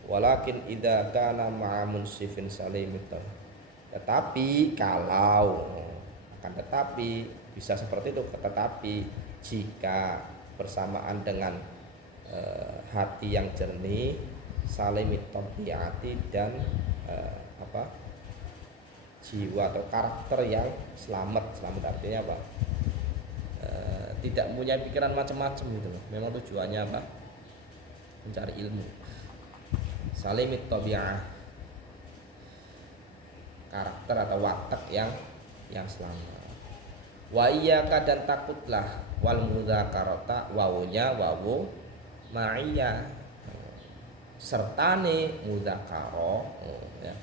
Walakin idza kana ma'a munsifin salimatan, tetapi kalau tetapi bisa seperti itu, tetapi jika bersamaan dengan hati yang jernih, salimit tabiati dan jiwa atau karakter yang selamat artinya apa? Tidak punya pikiran macam-macam gitu loh. Memang tujuannya apa? Mencari ilmu. Salimit tabi'ah, karakter atau watak yang selamat. Wa iyyaka dan takutlah, wal mudzakarata, wawunya wawu ma'iyah sertane mudzakaro ya.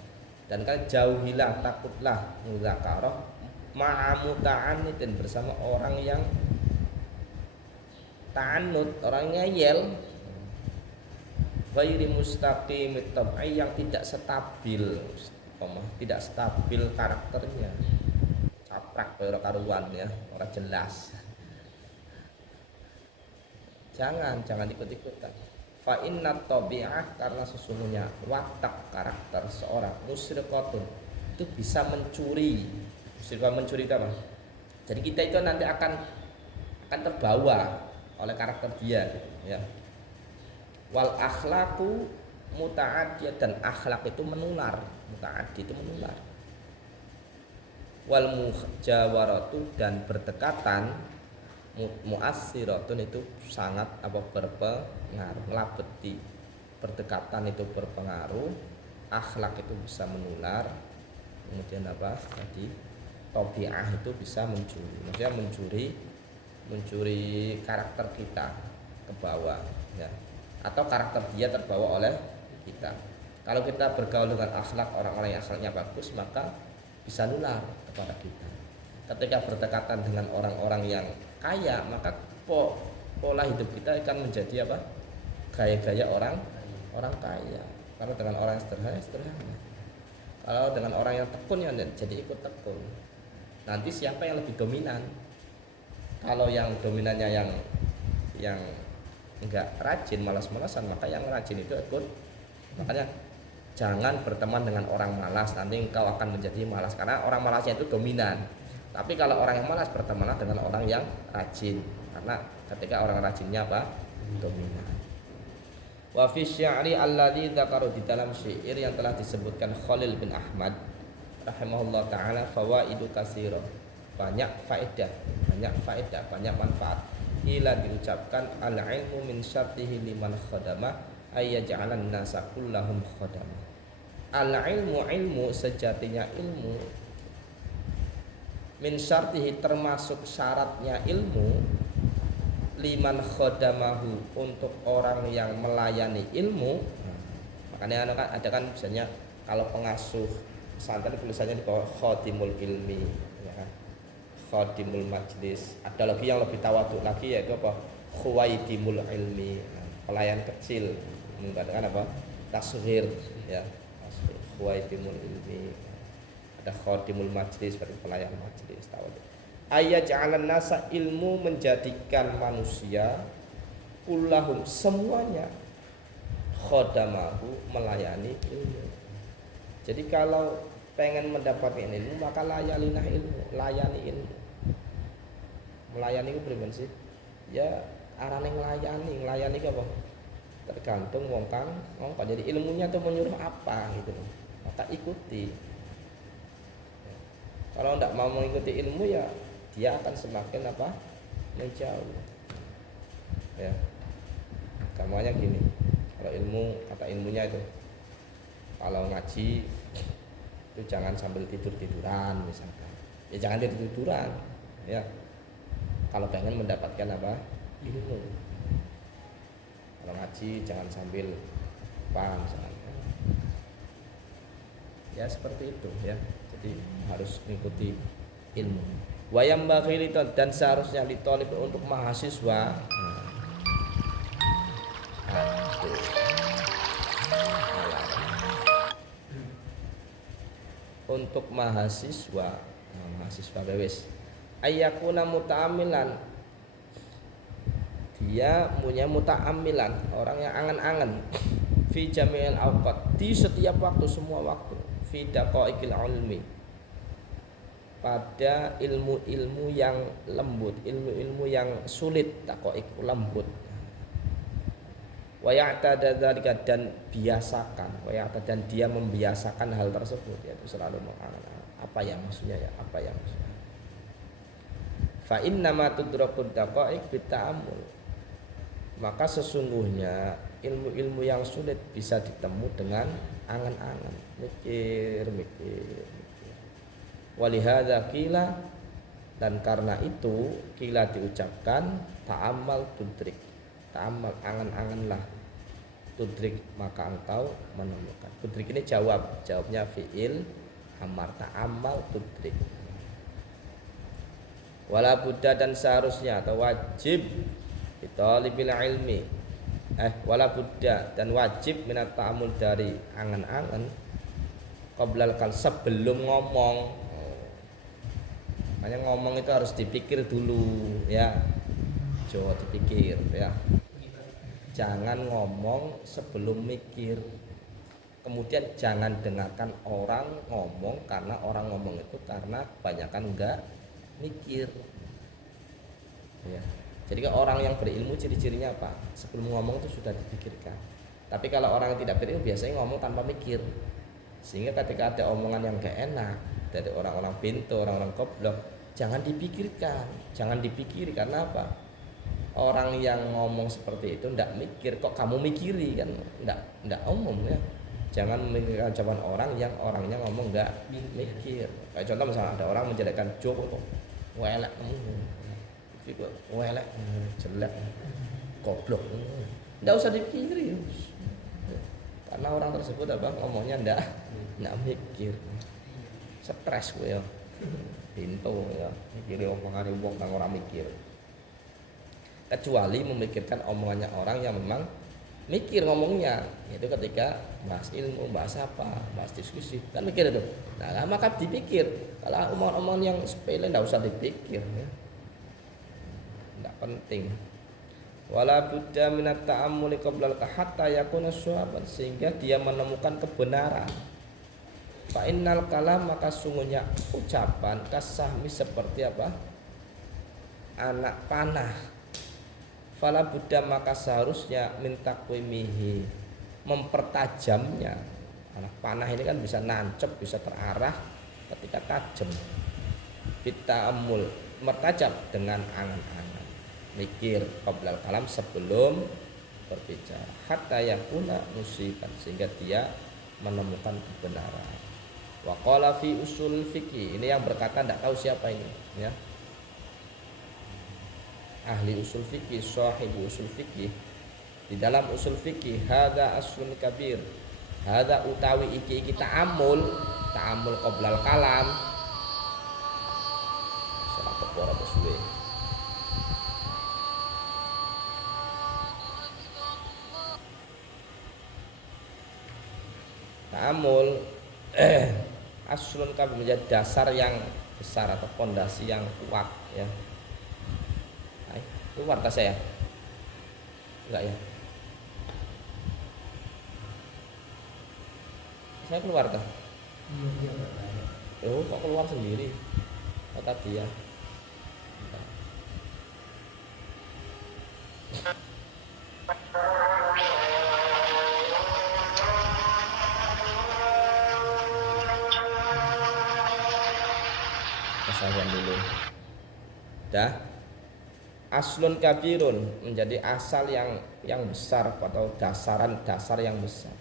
Dan kan jauhilah, takutlah mudzakaro ma'amuta'anitin, bersama orang yang ta'annud, orang ngeyel, ghairi mustaqimit tab'i, yang tidak stabil, tidak stabil karakternya, caprak karo karuan ya, orang jelas. Jangan ikut-ikutan. Fa inna tabi'ah, karena sesungguhnya watak karakter seorang musyrikatun, itu bisa mencuri. Mencuri itu apa? Jadi kita itu nanti akan terbawa oleh karakter dia gitu, ya. Wal akhlaqu muta'addiyah, dan akhlak itu menular, muta'addi itu menular. Wal mujawaratu, dan berdekatan, mu'assiratun itu sangat berpengaruh, ngelabeti. Berdekatan itu berpengaruh, akhlak itu bisa menular, kemudian tadi tabi'ah itu bisa mencuri, maksudnya mencuri karakter kita ke bawah ya, atau karakter dia terbawa oleh kita. Kalau kita bergaul dengan akhlak orang-orang yang akhlaknya bagus, maka bisa nular kepada kita. Ketika berdekatan dengan orang-orang yang kaya, maka pola hidup kita akan menjadi gaya-gaya orang kaya. Kalau dengan orang yang sederhana. Kalau dengan orang yang tekun, ya jadi ikut tekun. Nanti siapa yang lebih dominan? Kalau yang dominannya yang enggak rajin, malas-malasan, maka yang rajin itu ikut. Makanya jangan berteman dengan orang malas, nanti engkau akan menjadi malas, karena orang malasnya itu dominan. Tapi kalau orang yang malas, bertemanlah dengan orang yang rajin, karena ketika orang rajinnya dominan. Wa fi syi'ri alladzi dzakaru, di dalam syair yang telah disebutkan Khalil bin Ahmad rahimahullah taala, fawaidu katsira, banyak faedah, banyak manfaat. Ila diucapkan al-ilmu min syartihi liman khadama ayyaj'alan nasa kullahum khadama. Ilmu sejatinya ilmu, min syartihi termasuk syaratnya ilmu, liman khadamahu untuk orang yang melayani ilmu. Makanya ada kan misalnya kalau pengasuh pesantren tulisannya di bawah khadimul ilmi ya kan? Khadimul majlis. Ada lagi yang lebih tawadhu lagi, yaitu khuwaidimul ilmi, pelayan kecil, mengatakan tasghir ya, tasghir khuwaitimul ilmi, ada khadimul majlis seperti pelayan majlis tawad. Ayaj'alan nasa, ilmu menjadikan manusia kullahum semuanya khodamahu melayani ilmu. Jadi kalau pengen mendapatkan ilmu maka layaninah ilmu, layani ilmu. Melayani itu bagaimana sih? Ya arane nglayani apa? Tergantung wong kang ngomong. Jadi ilmunya tuh menyuruh apa gitu loh. Maka ikuti. Kalau tidak mau mengikuti ilmu ya dia akan semakin apa? Menjauh. Ya. Gampangnya gini. Kalau ilmu, kata ilmunya itu kalau ngaji itu jangan sambil tidur-tiduran misalkan. Ya jangan tidur-tiduran. Ya. Kalau pengen mendapatkan apa? Ilmu. Kalau ngaji jangan sambil apa misalkan. Ya seperti itu ya. Jadi harus mengikuti ilmu. Wayam bakhili, dan seharusnya ditolib untuk mahasiswa. Untuk mahasiswa bebas ayyakuna muta'amilan, dia punya muta'amilan, orang yang angan-angan fi jami'il awqat, di setiap waktu, semua waktu, fi daqaiqil ilmi, pada ilmu-ilmu yang lembut, ilmu-ilmu yang sulit, daqaiq lembut. Wa ya'tada dzalika, dan biasakan, dan dia membiasakan hal tersebut, yaitu selalu mengangan-angan apa yang maksudnya ya, apa yang maksudnya. Fa inna ma tudrakud daqaiq bita'ammul, maka sesungguhnya ilmu-ilmu yang sulit bisa ditemu dengan angan-angan, mikir. Walihadza qila, dan karena itu qila diucapkan ta'ammal tudrik, ta'ammal angan-anganlah, tudrik maka engkau menemukan. Tudrik ini jawabnya fi'il amar, ta'ammal tudrik. Wala budda, dan seharusnya atau wajib bitalibil ilmi, wala budda, dan wajib minat ta'amul, dari angan-angan, qoblal kal, sebelum ngomong. Makanya ngomong itu harus dipikir dulu ya, coba dipikir ya, jangan ngomong sebelum mikir. Kemudian jangan dengarkan orang ngomong, karena orang ngomong itu karena kebanyakan enggak mikir ya. Jadi orang yang berilmu ciri-cirinya apa? Sebelum ngomong itu sudah dipikirkan. Tapi kalau orang yang tidak berilmu biasanya ngomong tanpa mikir, sehingga ketika ada omongan yang gak enak dari orang-orang pintu, orang-orang goblok, jangan dipikirkan, jangan dipikiri. Karena apa? Orang yang ngomong seperti itu ndak mikir, kok kamu mikiri kan? Ndak umum ya. Jangan memikirkan ucapan orang yang orangnya ngomong nggak mikir. Kayak contoh misalnya ada orang menjelekkan Joko, kok welek, welek, jelek, goblok, nggak usah dipikirin, karena orang tersebut apa ngomongnya nggak mikir, stres gue ya, pintu ya, mikirin omongan wong kang orang mikir. Kecuali memikirkan omongannya orang yang memang mikir ngomongnya, itu ketika bahas ilmu, bahas apa, bahas diskusi, kan mikir itu. Nah, maka dipikir. Kalau omongan-omongan yang sepele nggak usah dipikir ya. Nggak penting. Wala budda minat ta'ammuli qoblal hatta yakuna shawaban, sehingga dia menemukan kebenaran. Fa innal kalam, maka sungguhnya ucapan kasahmi, seperti apa? Anak panah. Fala buddha, maka seharusnya minta kuimihi, mempertajamnya. Anak panah ini kan bisa nancep, bisa terarah ketika tajam. Bita'ammul, mertajam dengan angan-angan, mikir, qoblal kalam, sebelum berbicara. Hatta yakuna musiban, sehingga dia menemukan kebenaran. Wa qala fi usul fikih, ini yang berkata tidak tahu siapa ini ya. Ahli usul fikih, sahibu usul fikih. Di dalam usul fikih, hadza aslun kabir, hadza utawi iki ta'ammul qoblal kalam. Salah kepora bersuwe. ta'amul aslun kabir menjadi dasar yang besar atau pondasi yang kuat ya. Keluar tas saya? Enggak ya? Saya keluar tas. Oh, kok keluar sendiri? Oh, tadi ya. Kesahuan dulu. Dah. Aslun kabirun menjadi asal yang besar atau dasar yang besar.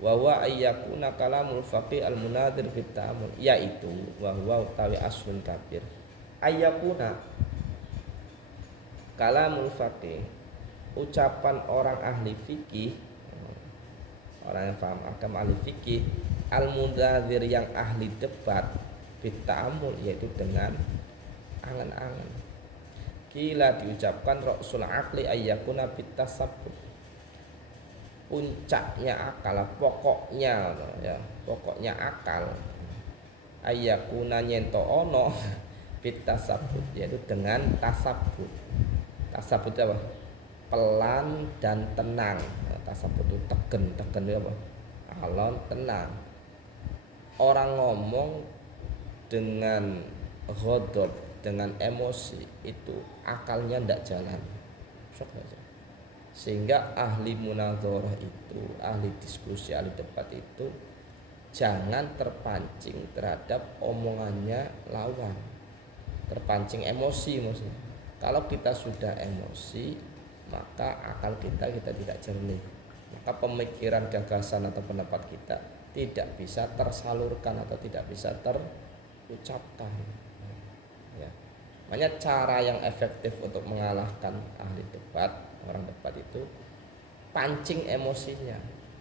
Wa huwa ayyakuna kalamul faqih al munadir fit ta'amul, yaitu wa huwa utawi aslun kabir ayyakuna kalamul faqih, ucapan orang ahli fikih, orang yang paham agama ahli fikih, al munadir yang ahli debat, fit ta'amul yaitu dengan angan-angan. Kila diucapkan ra'sul aqli ayyakuna bitasabbut, puncaknya akal, pokoknya ya, pokoknya akal ayyakuna nyento ono bitasabbut yaitu dengan tasabbut. Tasabbut apa? Pelan dan tenang. Tasabbut itu tegen itu apa? Alon, tenang. Orang ngomong dengan ghadab, dengan emosi itu akalnya ndak jalan, sehingga ahli munadharah itu, ahli diskusi, ahli debat itu jangan terpancing terhadap omongannya lawan, terpancing emosi maksudnya. Kalau kita sudah emosi maka akal kita tidak jernih, maka pemikiran, gagasan atau pendapat kita tidak bisa tersalurkan atau tidak bisa terucapkan. Makanya cara yang efektif untuk mengalahkan ahli debat, orang debat itu pancing emosinya,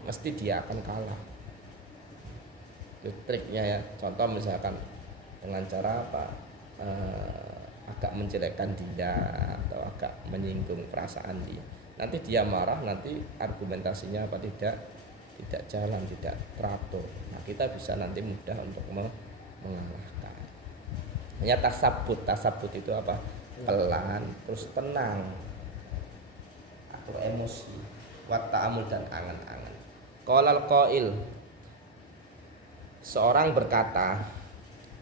mesti dia akan kalah. Itu triknya ya. Contoh misalkan dengan cara apa? Agak menjelekkan dia atau agak menyinggung perasaan dia. Nanti dia marah, nanti argumentasinya apa tidak jalan, tidak teratur. Nah, kita bisa nanti mudah untuk mengalahkan. Ya tasabut itu apa? Pelan, terus tenang, atur emosi, wat ta'amul dan angan-angan. Qalal qail, seorang berkata,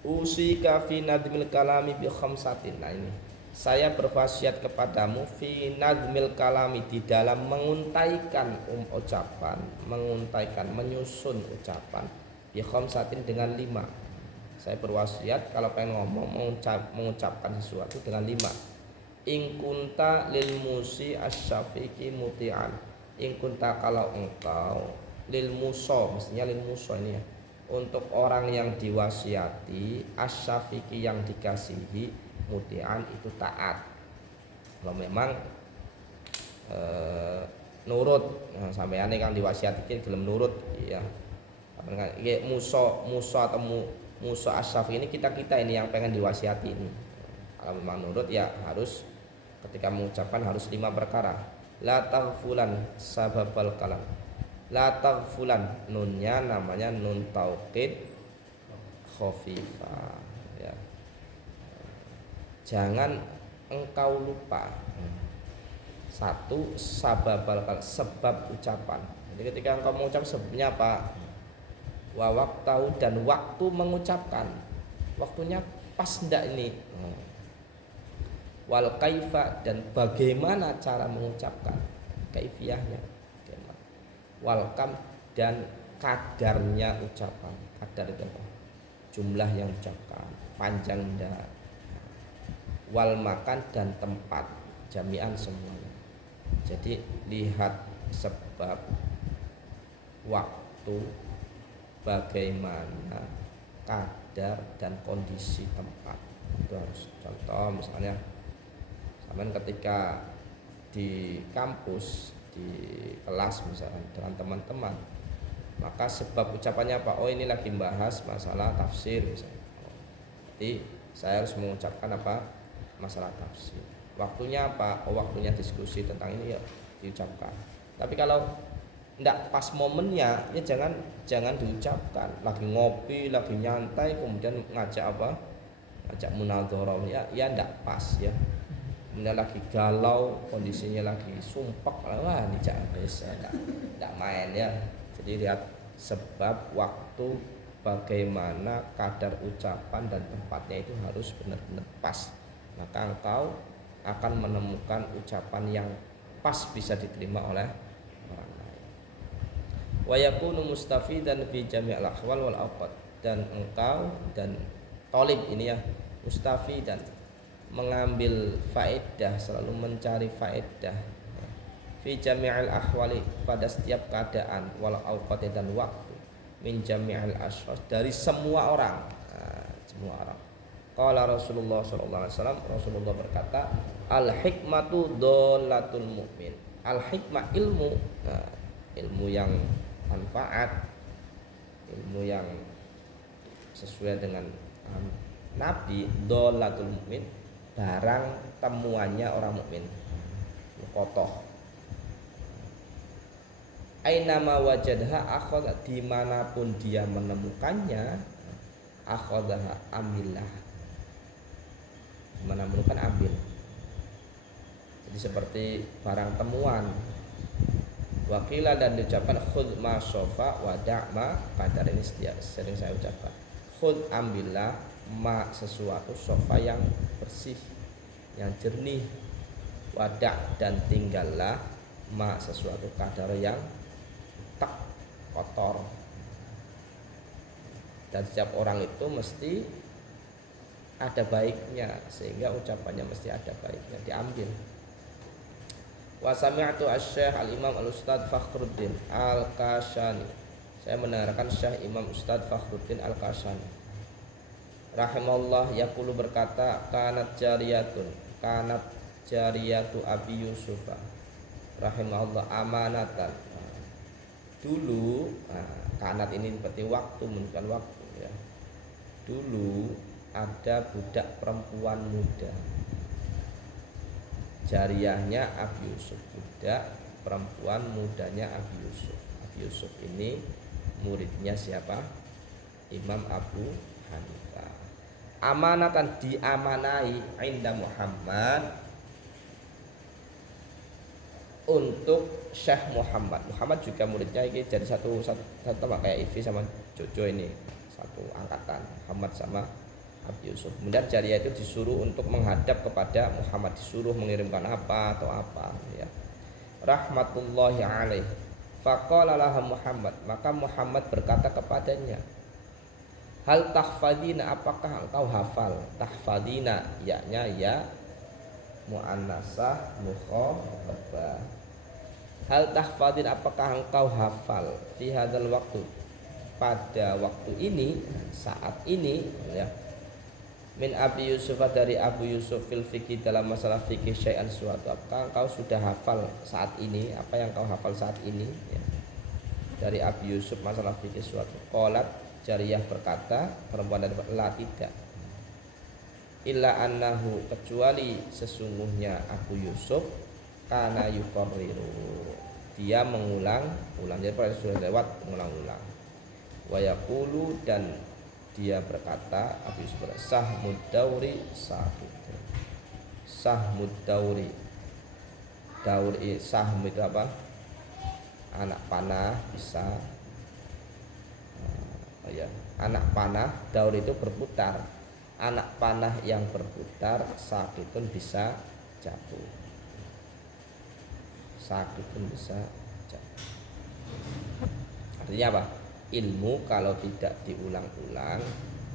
usika fi nadmil kalami bi khamsatin. Nah ini, saya berwasiat kepadamu fi nadmil kalami, di dalam menguntaikan ucapan, menyusun ucapan, bi khamsatin dengan 5. Saya berwasiat kalau pengen ngomong mengucapkan sesuatu dengan 5. In kunta lil musi asyafiqi muti'an. In kunta, kalau engkau lil muso, mestinya lil muso ini ya, untuk orang yang diwasiati, asyafiqi yang dikasihi, muti'an itu taat. Kalau memang nurut, nah, sampeyan kan diwasiati gelem nurut ya. Muso atau musuh asyafi ini kita ini yang pengen diwasiati ini. Kalau memang nurut ya harus ketika mengucapkan harus 5 perkara. La taghfulan sababal kalam. La taghfulan, nunnya namanya nun taukid khafifah ya. Jangan engkau lupa. 1 sababal kalam, sebab ucapan. Jadi ketika engkau mengucap sebabnya apa? Wa waqtahu, dan waktu mengucapkan, waktunya pas ndak ini. Wal kaifa, dan bagaimana cara mengucapkan, kaifiyahnya. Wal kam, dan kadarnya ucapan. Kadar itu apa? Jumlah yang ucapkan, panjang ndak. Wal makan, dan tempat, jami'an semuanya. Jadi lihat sebab, waktu, bagaimana, kadar, dan kondisi tempat. Itu harus. Contoh misalnya sampean ketika di kampus, di kelas misalkan dengan teman-teman, maka sebab ucapannya apa? Oh, ini lagi membahas masalah tafsir misalnya. Jadi saya harus mengucapkan apa? Masalah tafsir. Waktunya apa? Oh, waktunya diskusi tentang ini ya diucapkan. Tapi kalau ndak pas momennya ya jangan diucapkan. Lagi ngopi, lagi nyantai kemudian ngajak apa? Ngajak munadharah ya ndak pas ya. Kemudian lagi galau, kondisinya lagi sumpek, wah ini jangan bisa, ndak main ya. Jadi lihat sebab, waktu, bagaimana kadar ucapan dan tempatnya itu harus benar-benar pas. Maka engkau akan menemukan ucapan yang pas bisa diterima oleh orang lain. Wa yakunu mustafidan fi jami'il ahwal wal awqat, dan engkau dan talib ini ya mustafidan, mengambil faedah, selalu mencari faedah fi jami'il ahwali, pada setiap keadaan, wal awqat dan waktu, min jami'il asyras, dari semua orang. Semua orang. Qala Rasulullah sallallahu alaihi wasallam, Rasulullah berkata, al hikmatu dholatul mu'min. Al hikmah ilmu, ilmu yang manfaat, ilmu yang sesuai dengan Nabi, dholatul mu'min, barang temuannya orang mukmin, kotoh. Ainama wajadha akhadha, dimanapun dia menemukannya, akhadha amillah, dimana menemukan ambil. Jadi seperti barang temuan. Wakilah, dan diucapkan khudh ma sofa wa da'ma qadar, ini sering saya ucapkan. Khudh, ambillah, ma, sesuatu, sofa, yang bersih, yang jernih, wadak, dan tinggallah, ma, sesuatu, kadar, yang tak, kotor. Dan setiap orang itu mesti ada baiknya, sehingga ucapannya mesti ada baiknya, diambil. Wa sami'tu asy-syekh al-imam al-ustadz Fakhruddin al-Kashani, saya mendengarkan Syekh Imam Ustadz Fakhruddin al-Kashani rahimahullah yaqulu, berkata, kanat jariyatu Abi Yusuf rahimahullah amanatan. Dulu, kanat ini seperti waktu, menunjukkan waktu ya. Dulu ada budak perempuan muda, jariyahnya Abi Yusuf, budak perempuan mudanya Abi Yusuf. Abi Yusuf ini muridnya siapa? Imam Abu Hanifah. Amanatan, diamanai, inda Muhammad, untuk Syekh Muhammad. Muhammad juga muridnya, ini jadi satu sama kayak Ivi sama Jojo, ini satu angkatan, Muhammad sama Abi Yusuf. Kemudian jariyah itu disuruh untuk menghadap kepada Muhammad, disuruh mengirimkan apa atau apa ya. Rahmatullahi alaih. Faqala laha Muhammad, maka Muhammad berkata kepadanya, hal tahfadina, apakah engkau hafal? Tahfadina, yaknya ya muannasah mukhatabah. Hal tahfadin, apakah engkau hafal? Fi hadzal waktu, pada waktu ini, saat ini ya. Min Abi Yusuf, dari Abu Yusuf, fil fikih, dalam masalah fikih, syai'an, suatu, apakah engkau sudah hafal saat ini? Apa yang kau hafal saat ini ya. Dari Abi Yusuf masalah fikih suatu. Qalat, jariyah berkata, perempuan dari la, tidak. Illa annahu, kecuali sesungguhnya Abu Yusuf, kana yuqarriru, dia mengulang, jadi pada sudah lewat, mengulang-ulang. Wa yaqulu, dan dia berkata, Abu Yusuf, sahmud dauri sahid. Sahmud dauri, dauri, sahm itu apa? Anak panah, bisa anak panah, daur itu berputar. Anak panah yang berputar, sakitun, bisa jatuh. Sakitun, bisa jatuh. Artinya apa? Ilmu kalau tidak diulang-ulang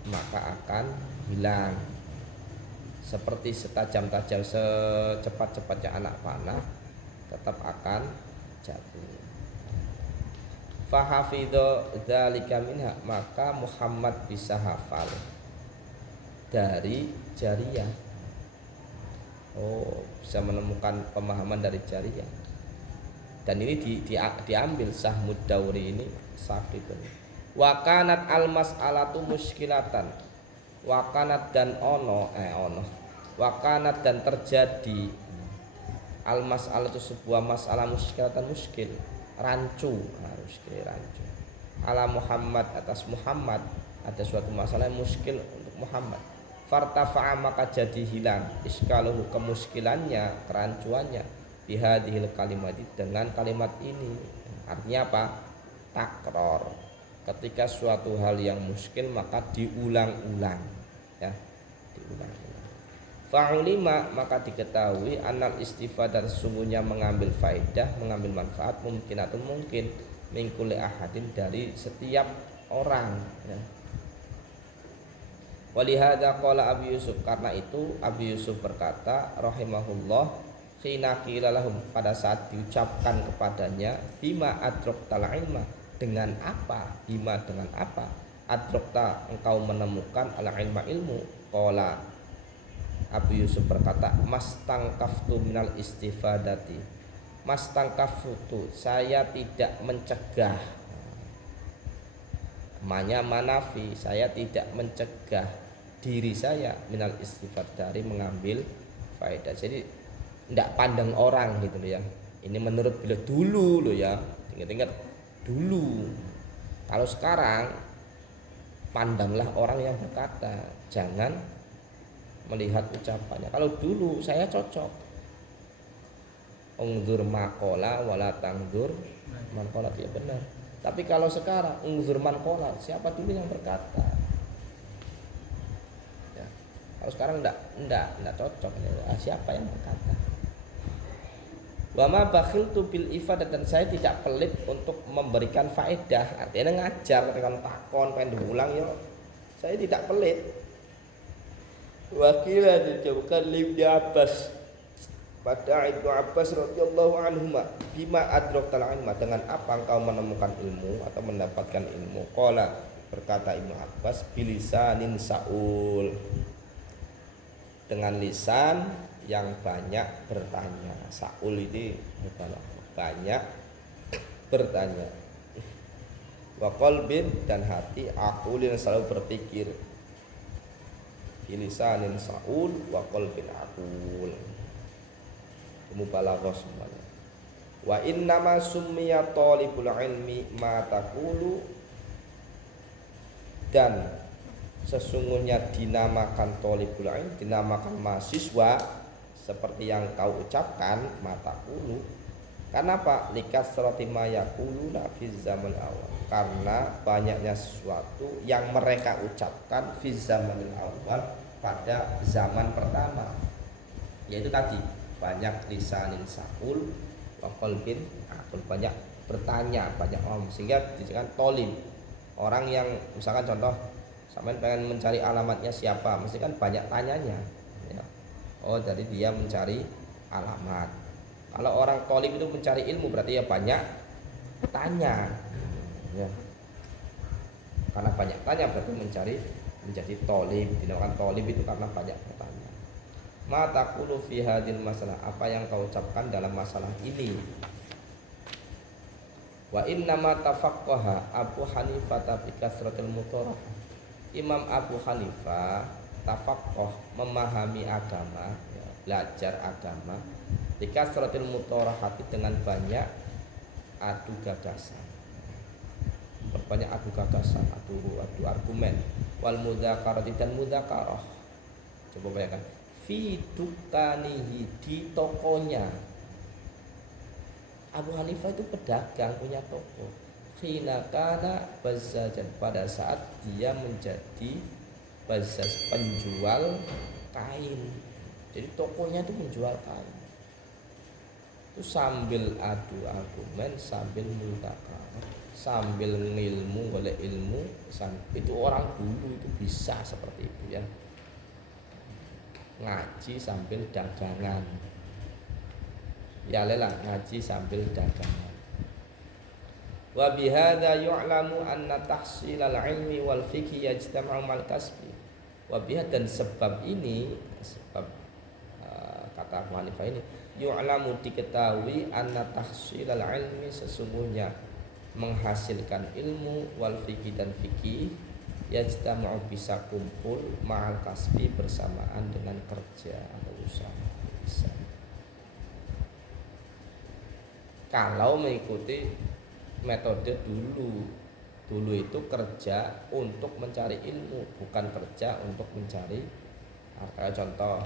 maka akan hilang. Seperti setajam-tajam, secepat-cepatnya anak panah, tetap akan jatuh. Fahafidho dzalika minha, maka Muhammad bisa hafal dari jariyah. Bisa menemukan pemahaman dari jariyah. Dan ini diambil sahmud dauri ini sakitun. Wa kanat almas'alatu muskilatan. Wa kanat, dan wa kanat, dan terjadi almas'alatu, sebuah masalah muskilatan, muskil. rancu, harus ke rancu. Ala Muhammad, atas Muhammad, ada suatu masalah yang muskil untuk Muhammad. Fartafa'a, maka jadi hilang iskaluhu, kemuskilannya, kerancuannya, bihadhil kalimat, dengan kalimat ini. Artinya apa? Takror. Ketika suatu hal yang muskil maka diulang-ulang, ya, diulang-ulang. Fa'ulima, maka diketahui anal istifadah, sesungguhnya mengambil faedah, mengambil manfaat, mungkin atau mungkin mingkuli ahadin, dari setiap orang, ya. Walihada qala Abi Yusuf, karena itu Abi Yusuf berkata rahimahullah, khina qila lahum, pada saat diucapkan kepadanya, bima adraktal ilma, dengan apa, bima, dengan apa, adrakta, engkau menemukan al ilma, ilmu. Qala, Abu Yusuf berkata, mastangkaftu minal istifadati, mastangkaftu, saya tidak mencegah, manafi, saya tidak mencegah diri saya minal istifad, dari mengambil faedah. Jadi tidak pandang orang gitu loh ya. Ini menurut beliau dulu loh ya, ingat-ingat dulu. Kalau sekarang pandanglah orang yang berkata, jangan melihat ucapannya. Kalau dulu saya cocok, ungzur makola wala tangzur mankola, ya benar. Tapi kalau sekarang ungzur mankola, siapa dulu yang berkata, ya. Kalau sekarang enggak cocok, ya. Siapa yang berkata? Wa ma bakhiltu bil ifadah, dan saya tidak pelit untuk memberikan faedah. Artinya ngajar, dengan takon pengen diulang, ya saya tidak pelit. Wakila dijawabkan Ibnu Abbas, pada Ibnu Abbas radhiyallahu anhuma, bima adraktal ilma, dengan apa engkau menemukan ilmu atau mendapatkan ilmu. Qala, berkata Ibnu Abbas, bilisanin saul, dengan lisan yang banyak bertanya. Saul ini banyak bertanya. Wa qalbin, dan hati, aqulin, selalu berpikir. Bilisanin saul wa qalbin aqul, mubalaghah semuanya. Wa innama summiya talibul ilmi ma taqulu, dan sesungguhnya dinamakan talibul ilmi, dinamakan mahasiswa seperti yang kau ucapkan, mata qulu. Karena apa? Likasrati ma yaquluna fi zaman awal, karena banyaknya sesuatu yang mereka ucapkan fi zamanil awal, pada zaman pertama, yaitu tadi banyak lisanin saul wa qalbin aqul, banyak bertanya, banyak sehingga disebutkan tolim. Orang yang misalkan contoh, sampai pengen mencari alamatnya siapa, mesti kan banyak tanyanya, ya. Oh, jadi dia mencari alamat. Kalau orang tolim itu mencari ilmu, berarti ya banyak tanya, ya. Karena banyak tanya berarti menjadi tolim. Dinamakan tolim itu karena banyak bertanya. Ma taqulu fi hadil masalah, apa yang kau ucapkan dalam masalah ini. Wa inna ma tafaqqaha Abu Hanifah bi kasratil mutarah, Imam Abu Hanifah tafaqqah, memahami agama, ya, belajar agama, bi kasratil mutarah, dengan banyak adu gagasan, berbanyak adu gagasan, adu argumen. Wal mudzakarati, dan mudzakarah. Coba bayangkan, fi duktanihi, di tokonya. Abu Hanifah itu pedagang, punya toko. Khina kana bazzajan, pada saat dia menjadi bazzaz, penjual kain. Jadi tokonya itu menjual kain. Itu sambil adu argumen, sambil mudzakarah, sambil ngilmu, oleh ilmu. Itu orang dulu itu bisa seperti itu, ya, ngaji sambil dagangan, ya lelah, ngaji sambil dagangan. Wa bihadza yu'lamu anna tahsilal ilmi wal fiqhi yajtama'u mal kasbi. Wa bihadza, dan sebab ini, sebab kata Abu Hanifah ini, yu'lamu, diketahui, anna tahsilal ilmi, sesungguhnya menghasilkan ilmu, wal fikih, dan fikih, yajtama'u, bisa kumpul, ma'al kasbi, bersamaan dengan kerja atau usaha, bisa. kalau mengikuti metode dulu itu kerja untuk mencari ilmu, bukan kerja untuk mencari harta. Contoh,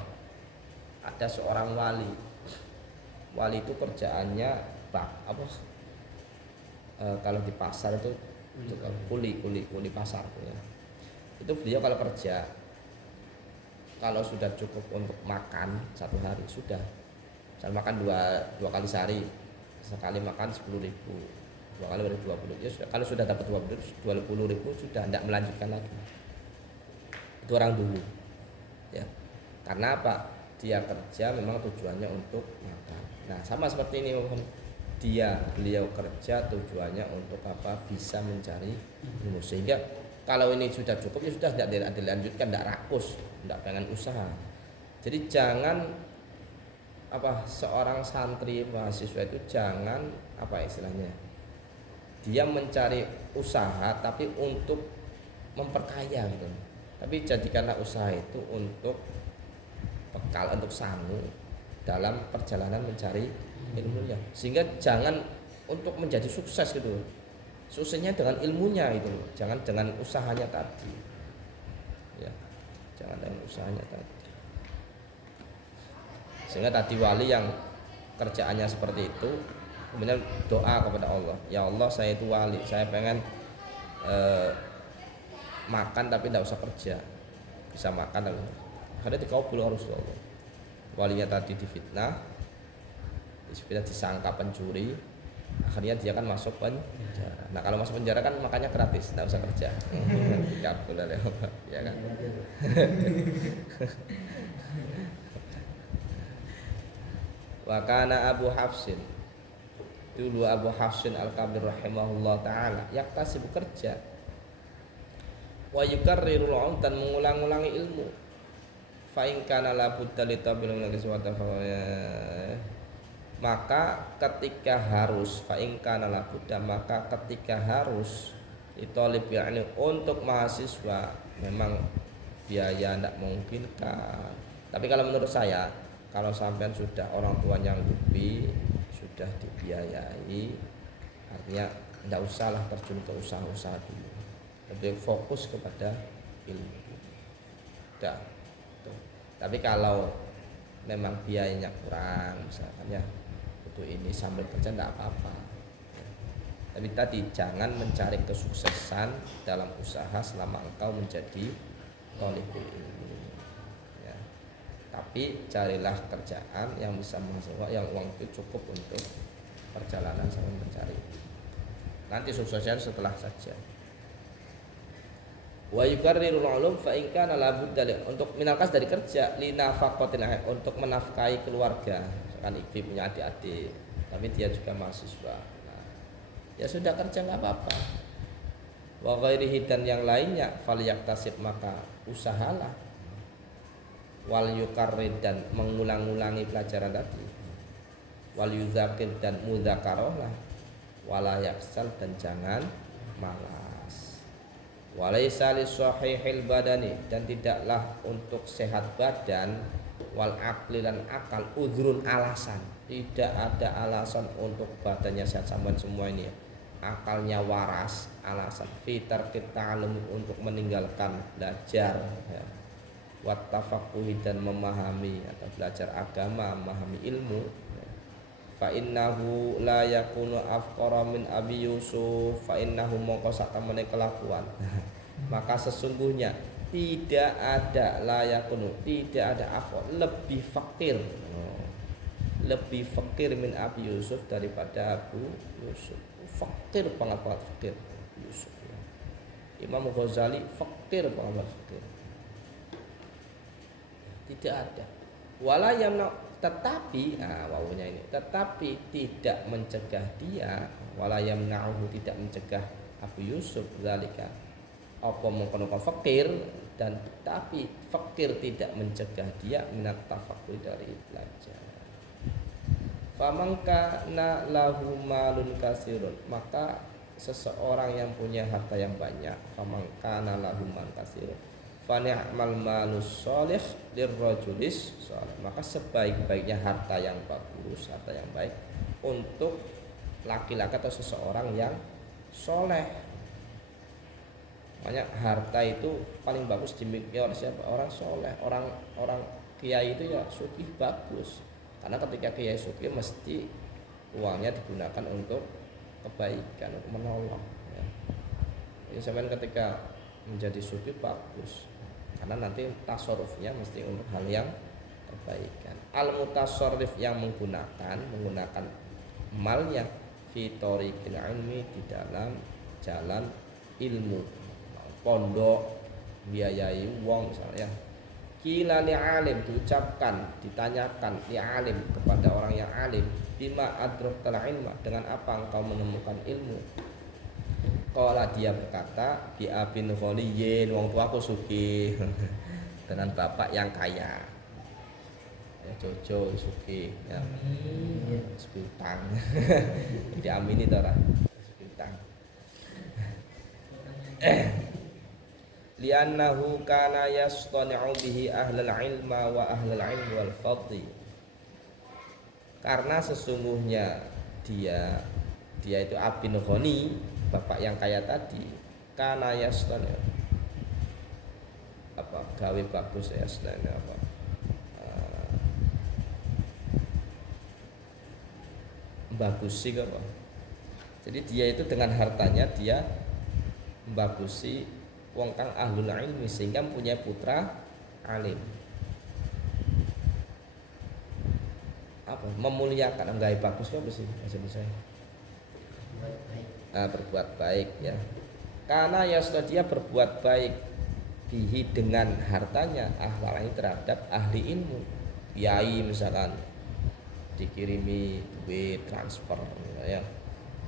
ada seorang wali itu kerjaannya kalau di pasar itu kuli pasar ya. Itu beliau kalau kerja, kalau sudah cukup untuk makan satu hari sudah. Saya makan dua kali sehari, sekali makan 10.000, dua kali berarti 20. Ya sudah, kalau sudah dapat 20.000 sudah tidak melanjutkan lagi. Itu orang dulu ya. Karena apa? Dia kerja memang tujuannya untuk makan. Nah sama seperti ini, beliau kerja tujuannya untuk apa? Bisa mencari ilmu. Sehingga kalau ini sudah cukup ya sudah, tidak dilanjutkan, tidak rakus, tidak pengen usaha. Jadi jangan seorang santri mahasiswa itu jangan istilahnya, dia mencari usaha tapi untuk memperkaya gitu. Tapi jadikanlah usaha itu untuk bekal, untuk sangu dalam perjalanan mencari ilmunya. Sehingga jangan untuk menjadi sukses gitu. Suksesnya dengan ilmunya itu, jangan dengan usahanya tadi. Ya, jangan dengan usahanya tadi. Sehingga tadi wali yang kerjaannya seperti itu, kemudian doa kepada Allah, ya Allah saya itu wali, saya pengen makan tapi tidak usah kerja, bisa makan tapi akhirnya dikabul harus Allah. Walinya tadi difitnah, disangka pencuri, akhirnya dia kan masuk penjara. Nah kalau masuk penjara kan makannya gratis, tidak usah kerja. Dikabul oleh Allah, ya kan. Wa kana Abu Hafsin, dulu Abu Hafsin Al-Kabir rahimahullah ta'ala, yaktasi bekerja, wa yukarrirul ulum, dan mengulang-ulangi ilmu. Fa in kana la budda li tabil min kiswata, maka ketika harus, fa in kana la budda, maka ketika harus ditolib yakni untuk mahasiswa memang biaya tidak memungkinkan. Tapi kalau menurut saya, kalau sampean sudah orang tuanya lebih sudah dibiayai, artinya tidak usahlah terjun ke usaha-usaha dulu, lebih fokus kepada ilmu. Udah. Tapi kalau memang biayanya kurang, misalkan ya untuk ini sambil kerja tidak apa-apa. Tapi tadi jangan mencari kesuksesan dalam usaha selama engkau menjadi thalibul ilmi. Tapi carilah kerjaan yang bisa menghasilkan, yang uang itu cukup untuk perjalanan sambil mencari. Nanti suksesnya setelah saja. Wa yukarrirul ulum fa in kana la budda, untuk minalkas dari kerja linafaqatil ahad, untuk menafkahi keluarga. Kan ibu punya adik-adik, tapi dia juga mahasiswa. Nah, ya sudah kerja enggak apa-apa. Wa ghairihi, dan yang lainnya, fal yaktasib, maka usahalah. Wal yukarrir, dan mengulang-ulangi pelajaran tadi. Wal yuzakir, dan mudzakarahlah. Wala yaksal, dan jangan malas. Walaysa lisahihil badani, dan tidaklah untuk sehat badan, wal aqli, dan akal, udhrun, alasan. Tidak ada alasan untuk badannya sehat sampean semua ini ya. Akalnya waras, alasan fitar kita untuk meninggalkan belajar ya. Wat tafaqquhi, dan memahami atau belajar agama, memahami ilmu. Fa innahu la yakunu afqara min Abi Yusuf, fa innahu mongko sak temene kelakuan. Maka sesungguhnya tidak ada la yakunu, tidak ada afqar, lebih fakir. Lebih fakir min Abi Yusuf, daripada Abu Yusuf. Fakir banget fakir Yusuf. Imam Ghazali fakir banget fakir. Tidak ada. Wala yamna, tetapi wawunya ini, tetapi tidak mencegah dia, wala yamna'uhu, tidak mencegah Abu Yusuf zalika apa mengkono fakir, dan tapi fakir tidak mencegah dia minat tafakkur, dari belajar. Famangka na lahu malun kasirun, maka seseorang yang punya harta yang banyak, famangka na lahu malun kasirun, fa ni'mal malus sholih lirrajulis sholih, maka sebaik-baiknya harta yang bagus, harta yang baik untuk laki-laki atau seseorang yang soleh. Makanya harta itu paling bagus dimiliki oleh siapa? Orang soleh, orang kiai itu ya sugih bagus. Karena ketika kiai sugih mesti uangnya digunakan untuk kebaikan, untuk menolong. Ya. Jadi sampean ketika menjadi sugih bagus, karena nanti tasarrufnya mesti untuk hal yang kebaikan. Al mutasarrif yang menggunakan malnya fi thoriqil ilmi, di dalam jalan ilmu, pondok, biayai wong misalnya. Kila li alim, diucapkan, ditanyakan li alim, kepada orang yang alim, bima adraktal ilma, dengan apa engkau menemukan ilmu. Qala, dia berkata, bi abin ghaliyin, wong tuaku sugih dengan bapak yang kaya. Ya Jojo sugih ya. Seputang. Diamini to ora? Seputang. Li'annahu kana yastani'u bihi ahlul ilma wa ahlul ilmi wal fadli. Karena sesungguhnya dia itu abin ghani, bapak yang kaya tadi, kana yastani'u, apa gawe bagus ya, yastani'u apa, bagusi apa. Jadi dia itu dengan hartanya dia membagusi wong kang ahlul ilmi, sehingga mempunyai putra alim. Apa? Memuliakan, enggak bagus apa sih bahasa Indonesia? Berbuat baik ya. Karena ya sudah dia berbuat baik bihi, dengan hartanya, ahlul terhadap ahli ilmu. Kiai misalkan dikirimi duit transfer ya,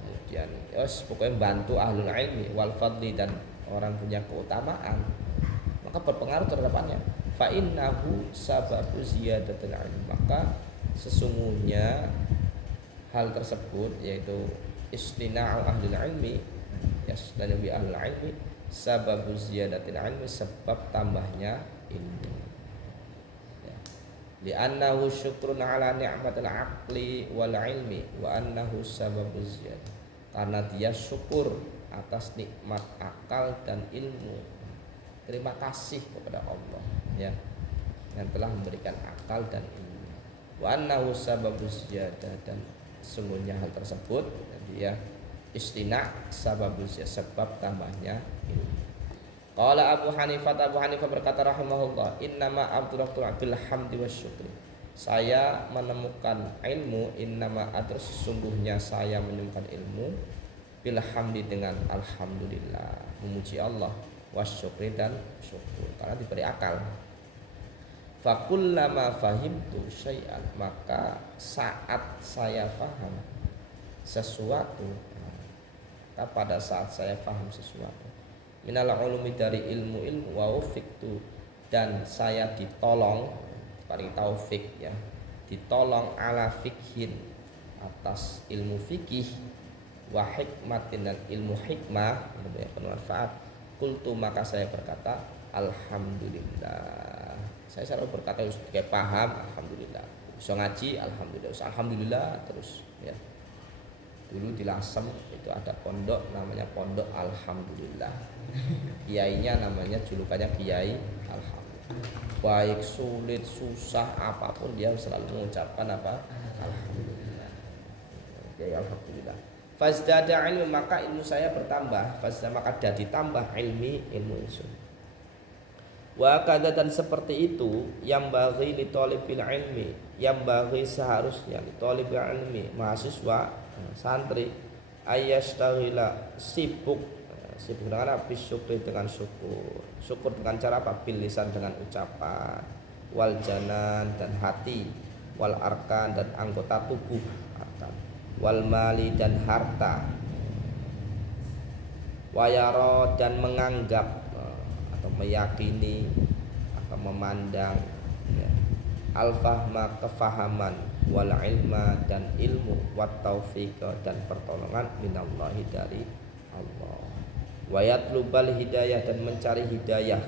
kemudian yos pokoknya bantu ahlul ilmi wal fadli, dan orang punya keutamaan, maka berpengaruh terhadapannya. Fa innahu sababu ziyadatul ilmi, maka sesungguhnya hal tersebut, yaitu istina'u ahlul ilmi, yasdanu bi ahlul ilmi, sababu ziyadatul ilmi, sebab tambahnya ilmu. Li'annahu syukrun ala ni'matil aqli wal ilmi wa annahu sababu ziyadah, karena dia syukur atas nikmat akal dan ilmu. Terima kasih kepada Allah ya, yang telah memberikan akal dan ilmu. Wa annahu sababu ziyadah, dan sungguhnya hal tersebut dia istina' sababu ziyadah, sebab tambahnya ilmu. Qala Abu Hanifah berkata rahimahullah, innama abdurrahtul bil hamdi wasyukri, saya menemukan ilmu, innama adrah, sesungguhnya saya menemukan ilmu, bil hamdi, dengan alhamdulillah, memuji Allah, wasyukri, dan syukur, karena diberi akal. Fakullama fahimtu syai'an, maka saat saya faham sesuatu, pada saat saya faham sesuatu, minal ulumi, dari ilmu wa ufiqtu, dan saya ditolong, paling taufik ya, ditolong ala fikhin, atas ilmu fikih, wa hikmatin, dan ilmu hikmah, ilmu yang bermanfaat. Qultu, maka saya berkata alhamdulillah. Saya selalu berkata kayak paham, alhamdulillah. Bisa ngaji, alhamdulillah terus ya. Dulu di Lasem itu ada pondok namanya Pondok Alhamdulillah. Kiainya namanya, julukannya Kiai Alhamdulillah. Baik sulit susah apapun dia selalu mengucapkan apa? Alhamdulillah. Kiai Alhamdulillah. Fazdada ilmu, maka ilmu saya bertambah. Fazdada, maka ditambah ilmu itu. Wa kada, dan seperti itu, yang bagi li thalibil ilmi, yang bagi seharusnya li thalibil ilmi, mahasiswa, santri, ayyastaghila, sibuk dengan apa? Syukri, dengan syukur dengan cara apa? Bil lisan, dengan ucapan, wal janan, dan hati, wal arkan, dan anggota tubuh, arkan, wal mali, dan harta, wayaro, dan menganggap atau meyakini atau memandang ya, al-fahma, kefahaman, wal ilma, dan ilmu, wat taufiq, dan pertolongan, minallahi, dari Allah, wa yatlubal hidayah, dan mencari hidayah,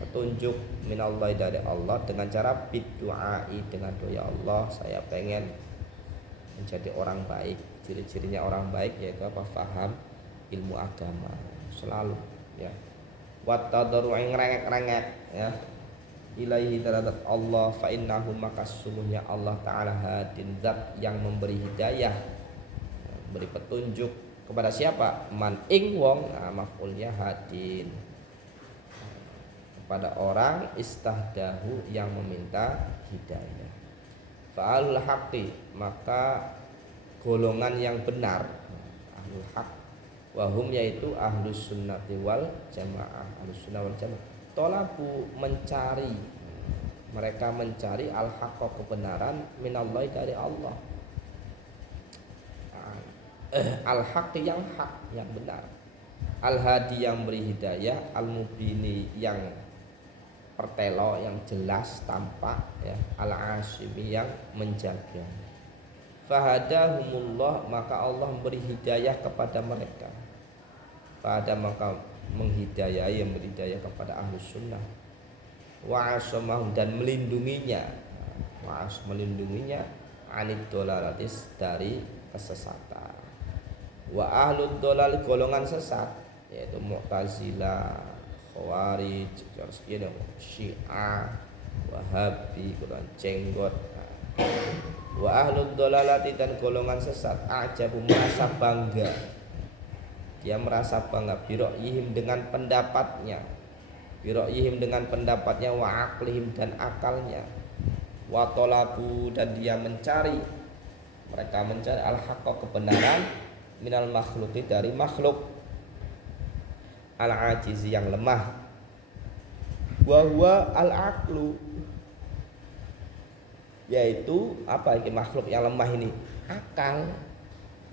petunjuk, minallahi, dari Allah, dengan cara bidduai, dengan doa, Allah saya pengen menjadi orang baik, ciri-cirinya orang baik yaitu apa? Faham ilmu agama selalu ya. Wa tadarru'i ngrengek-rengek ya. Ilaihi terhadap Allah, fa innahu maka sesungguhnya Allah taala hadin, zat yang memberi hidayah, memberi petunjuk kepada siapa? Man ing wong, nah, maf'ulnya hadin, kepada orang istahdahu yang meminta hidayah. Fa'alul haqqi maka golongan yang benar, ahlul haq, wahum yaitu ahlus sunnati wal jamaah, ahlus sunnah wal jamaah. Tolabu mencari, mereka mencari al-haqqa kebenaran minallahi dari Allah, al-haq yang hak yang benar, al-hadi yang beri hidayah, al-mubini yang pertelo yang jelas tampak ya, al-asimi yang menjaga. Fahadahumullah maka Allah memberi hidayah kepada mereka. Fahada maka menghidayai, yang berdaya kepada ahlus sunnah, wa asamahum dan melindunginya, melindunginya anid dolalatis dari kesesatan. Wa ahlud dolal golongan sesat yaitu Mu'tazilah, Khawarij, Syiah, Wahabi, golongan jenggot. Wa ahlud dolalati dan golongan sesat ajabu merasa bangga, dia merasa bangga biro'yihim dengan pendapatnya, biro'yihim dengan pendapatnya, wa aqlihim dan akalnya, wa tolabu dan dia mencari, mereka mencari al-haqqa kebenaran minal makhluqi dari makhluk, al-ajizi yang lemah, wa huwa al-aqlu yaitu apa ini makhluk yang lemah ini? Akal.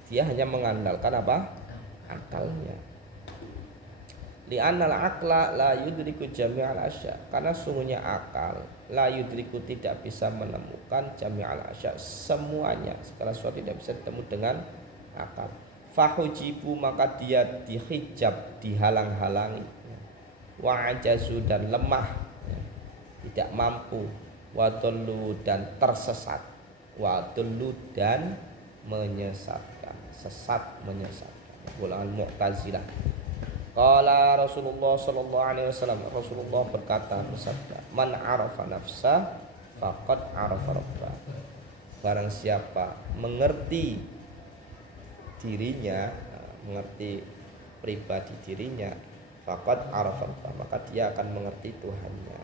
Dia hanya mengandalkan apa? Akalnya. Li'annal aqla la yudriku jami'al asya, karena sungguhnya akal la yudriku tidak bisa menemukan jami'al asya, semuanya, segala sesuatu tidak bisa ditemu dengan akal. Fahujibu maka dia dihijab, dihalang-halangi, wa ajazu dan lemah, tidak mampu, wa dullu dan tersesat, wa dullu dan menyesatkan, sesat menyesatkan. Golongan Mu'tazilah. Qala Rasulullah sallallahu alaihi wasallam, Rasulullah berkata, bersabda, man arafa nafsa faqad arafa rabbah. Barang siapa mengerti dirinya, mengerti pribadi dirinya, faqad arafa rabbah, maka dia akan mengerti Tuhannya.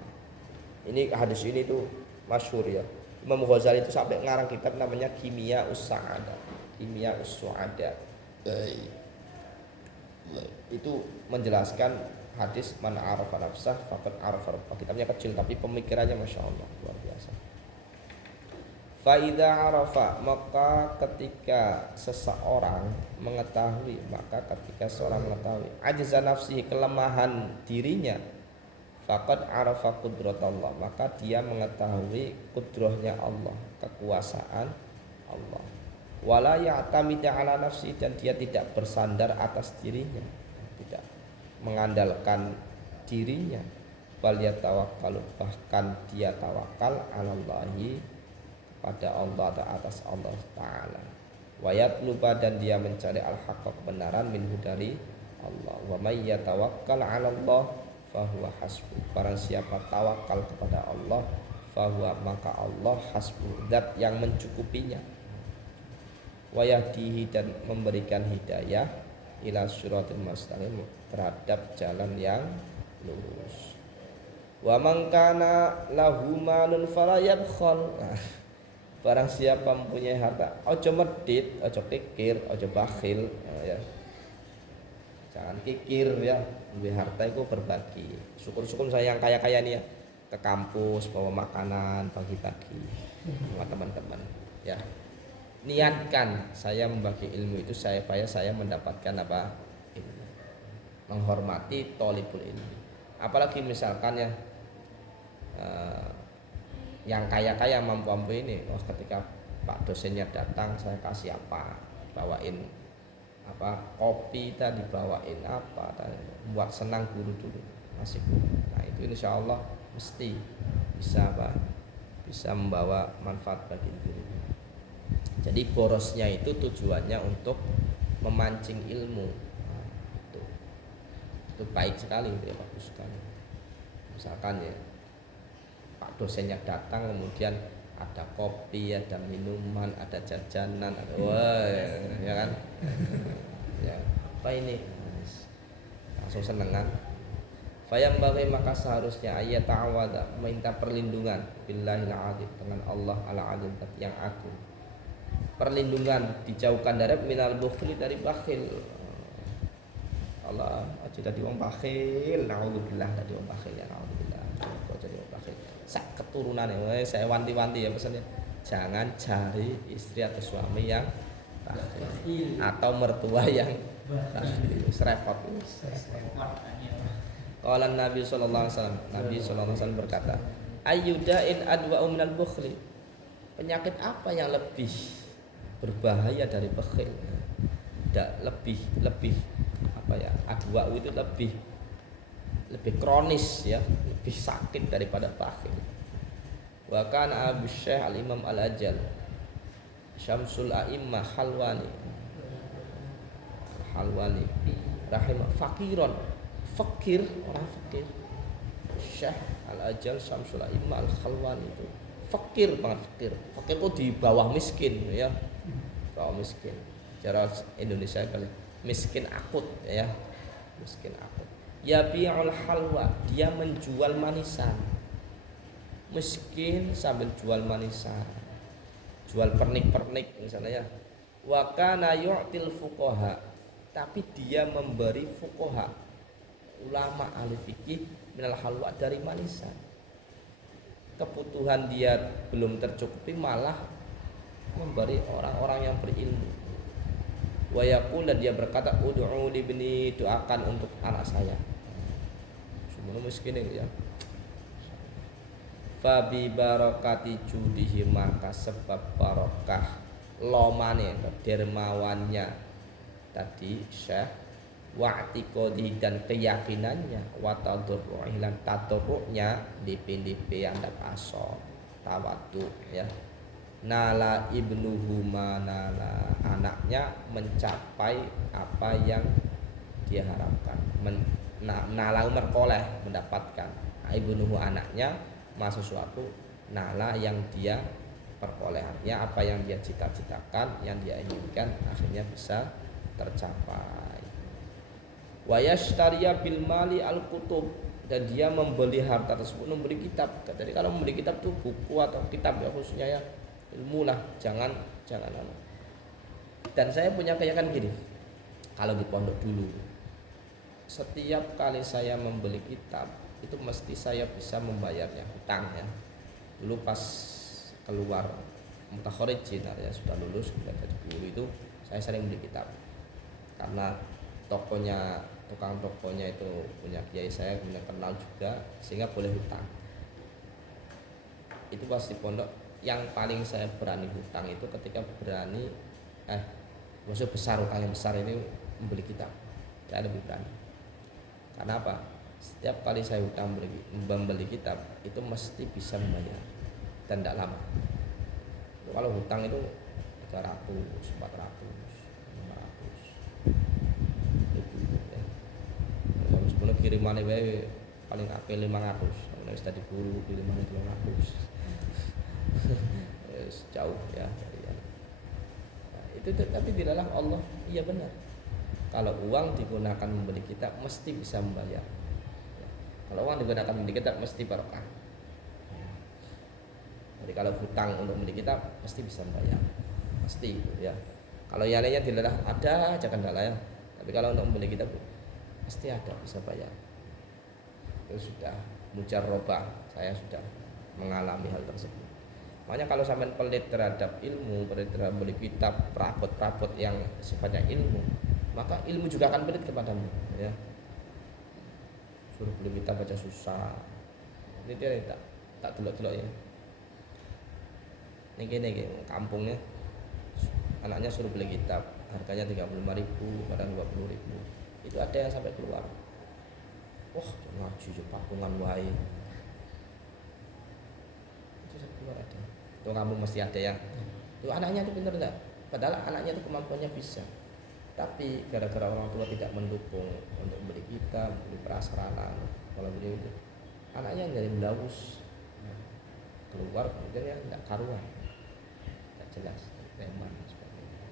Ini hadis ini tuh masyhur ya. Imam Ghazali itu sampai ngarang kitab namanya Kimia Us-Sa'adah. Kimia Us-Sa'adah. Itu menjelaskan hadis man arafa nafsah faqad arafa rabbah. Kitabnya kecil tapi pemikirannya masya Allah luar biasa. Fa idza arafa maka ketika seseorang mengetahui, maka ketika seorang mengetahui ajza nafsihi kelemahan dirinya, faqad arafa qudratallah maka dia mengetahui kudrahnya Allah, kekuasaan Allah. Wala ya'tamida ala nafsi dan dia tidak bersandar atas dirinya, tidak mengandalkan dirinya, bal yatawakkalu bahkan dia tawakal alallahi pada Allah atau atas Allah taala. Wa yatluba dan dia mencari al-haqqa kebenaran minhu dari Allah. Wa may yatawakkal ala Allah fahuwa hasbuh. Barang siapa tawakal kepada Allah, fahuwa maka Allah hasbuh, zat yang mencukupinya. Wa yahdihi dan memberikan hidayah ila siratal mustaqim terhadap jalan yang lurus. Wa man kana lahu malun fala yabkhal. Barang siapa mempunyai harta, ojo medit, ojo kikir, ojo bakhil ya. Jangan kikir ya, lebih harta itu berbagi. Syukur-syukur saya yang kaya-kaya nih ya, ke kampus bawa makanan bagi-bagi sama teman-teman ya. Niatkan saya membagi ilmu itu supaya saya mendapatkan apa? Ilmu. Menghormati thalibul ilmi. Apalagi misalkan ya yang kaya-kaya mampu-mampu ini, ketika Pak dosennya datang saya kasih apa? Bawain apa kopi tadi, bawain apa tadi, buat senang guru dulu masih guru. Nah itu insya Allah mesti bisa apa, bisa membawa manfaat bagi guru. Jadi borosnya itu tujuannya untuk memancing ilmu. Nah, itu baik sekali, itu ya, bagus sekali. Misalkan ya Pak dosennya datang, kemudian ada kopi, ada minuman, ada jajanan, ada wah, ya kan? Ya, apa ini? Langsung seneng kan? Fayam bagi maka seharusnya ayat ta'awada minta perlindungan billahil adzim dengan Allah al adzim yang agung. Perlindungan dijauhkan dari minal bukhli dari bakhil. Allah aja tadi wong bakhil, naudzubillah tadi wong bakhil ya naudzubillah. Kok jadi wong bakhil? Sak keturunane saya wanti-wanti ya pesannya. Jangan cari istri atau suami yang bakhil atau mertua yang bakhil. Repot. Qala Nabi sallallahu alaihi wasallam, Nabi sallallahu alaihi wasallam berkata, ayyudain adwa'u minal bukhli. Penyakit apa yang lebih berbahaya dari bakhil? Lebih apa ya? Adwa'u itu lebih kronis ya, lebih sakit daripada bakhil. Wa kana Abu Syekh Al-Imam Al-Ajal Syamsul A'immah Halwani rahimah fakiron fakir, orang fakir. Syekh Al-Ajal Syamsul A'immah Al-Khalwani itu fakir banget, fakir kok di bawah miskin ya, bawah miskin cara Indonesia kali miskin akut ya, miskin akut. Ya bi'ul halwa, dia menjual manisan, miskin sambil jual manisan, jual pernik-pernik misalnya ya. Wa kana yu'til fuqaha, tapi dia memberi fuqaha, ulama ahli fikih minal halwa dari manisan. Kebutuhan dia belum tercukupi malah memberi orang-orang yang berilmu. Wa yaqul, dan dia berkata ud'u li ibni, doakan untuk anak saya. Semua miskin itu ya. Fa bi barakati judihi, maka sebab barokah lomane dermawannya tadi Syekh, wa'tiqodi dan keyakinannya, wa tadurru'i lan tadarru'nya lipi-lipi yang aso tawadu ya. Nala ibnuhu manala, anaknya mencapai apa yang dia harapkan. Nala merkoleh, mendapatkan. Ibnuhu anaknya masa sesuatu, nala yang dia peroleh, artinya apa yang dia cita-citakan, yang dia inginkan akhirnya bisa tercapai. Wa yashtariya bil mali al kutub, dan dia membeli harta tersebut, membeli kitab. Jadi kalau membeli kitab itu buku atau kitab ya, khususnya ya ilmu lah, jangan. Dan saya punya keyakinan gini, kalau di pondok dulu setiap kali saya membeli kitab itu mesti saya bisa membayarnya, hutang ya. Dulu pas keluar mutakharijin ya, sudah lulus sudah jadi guru, itu saya sering beli kitab karena tukang tokonya itu punya kiai saya, punya kenal juga, sehingga boleh hutang. Itu pasti pondok yang paling saya berani hutang itu ketika berani maksud besar, hutang yang besar ini membeli kitab. Saya lebih berani. Karena apa? Setiap kali saya hutang membeli kitab itu mesti bisa membayar dan tidak lama. Kalau hutang itu 300, 400, 500 ya. Kalau sebelum kiriman itu paling akeh 500. Kalau sudah diburu kiriman 200. Jauh ya. Nah, itu tapi tidaklah Allah, iya benar. Kalau uang digunakan membeli kitab mesti bisa membayar. Kalau uang digunakan membeli kitab mesti barokah. Jadi kalau hutang untuk membeli kitab mesti bisa membayar, pasti ya. Kalau yang lainnya tidak ada aja kendala ya. Tapi kalau untuk membeli kitab pasti ada, bisa bayar. Itu sudah mujarrabah, saya sudah mengalami hal tersebut. Makanya kalau sampai pelit terhadap ilmu, pelit terhadap beli kitab, perabot-perabot yang sifatnya ilmu, maka ilmu juga akan pelit kepadamu ya. Suruh beli kitab baca susah. Ini dia tak delok-delok ya. Ini kampungnya anaknya suruh beli kitab, harganya 35.000, kadang 20.000. Itu ada yang sampai keluar. Wah, ngaji patungan wae. Itu sampai keluar ada. Itu kamu mesti ada yang Tuh anaknya itu pintar enggak? Padahal anaknya itu kemampuannya bisa. Tapi gara-gara orang tua tidak mendukung untuk beli kitab, beli prasarana, kalau beli itu anaknya jadi mendawus. Nah, keluar kemudian ya enggak karuan. Enggak jelas, preman seperti itu.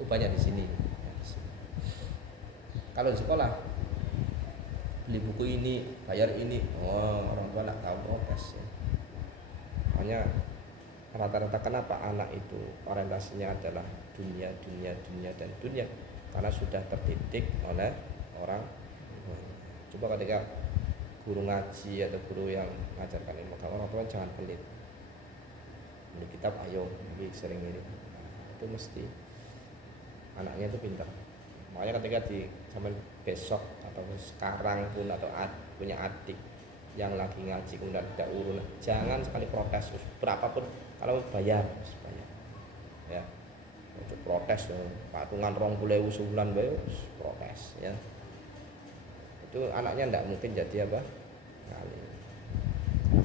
Itu banyak di sini. Ya, di sini. Kalau di sekolah beli buku ini, bayar ini, oh orang tua enggak tahu protes ya. Makanya rata-rata kenapa anak itu orientasinya adalah dunia dan dunia karena sudah terdidik oleh orang. Coba ketika guru ngaji atau guru yang mengajarkan ilmu agama, orang tua jangan pelit, beli kitab ayo, lebih sering ini, itu mesti anaknya itu pintar. Makanya ketika di sampai besok atau sekarang pun atau punya adik yang lagi ngaji kemudian tidak urun, jangan sekali protes berapapun, kalau bayar ya untuk protes patungan 20.000 sebulan protes ya, itu anaknya tidak mungkin jadi apa kali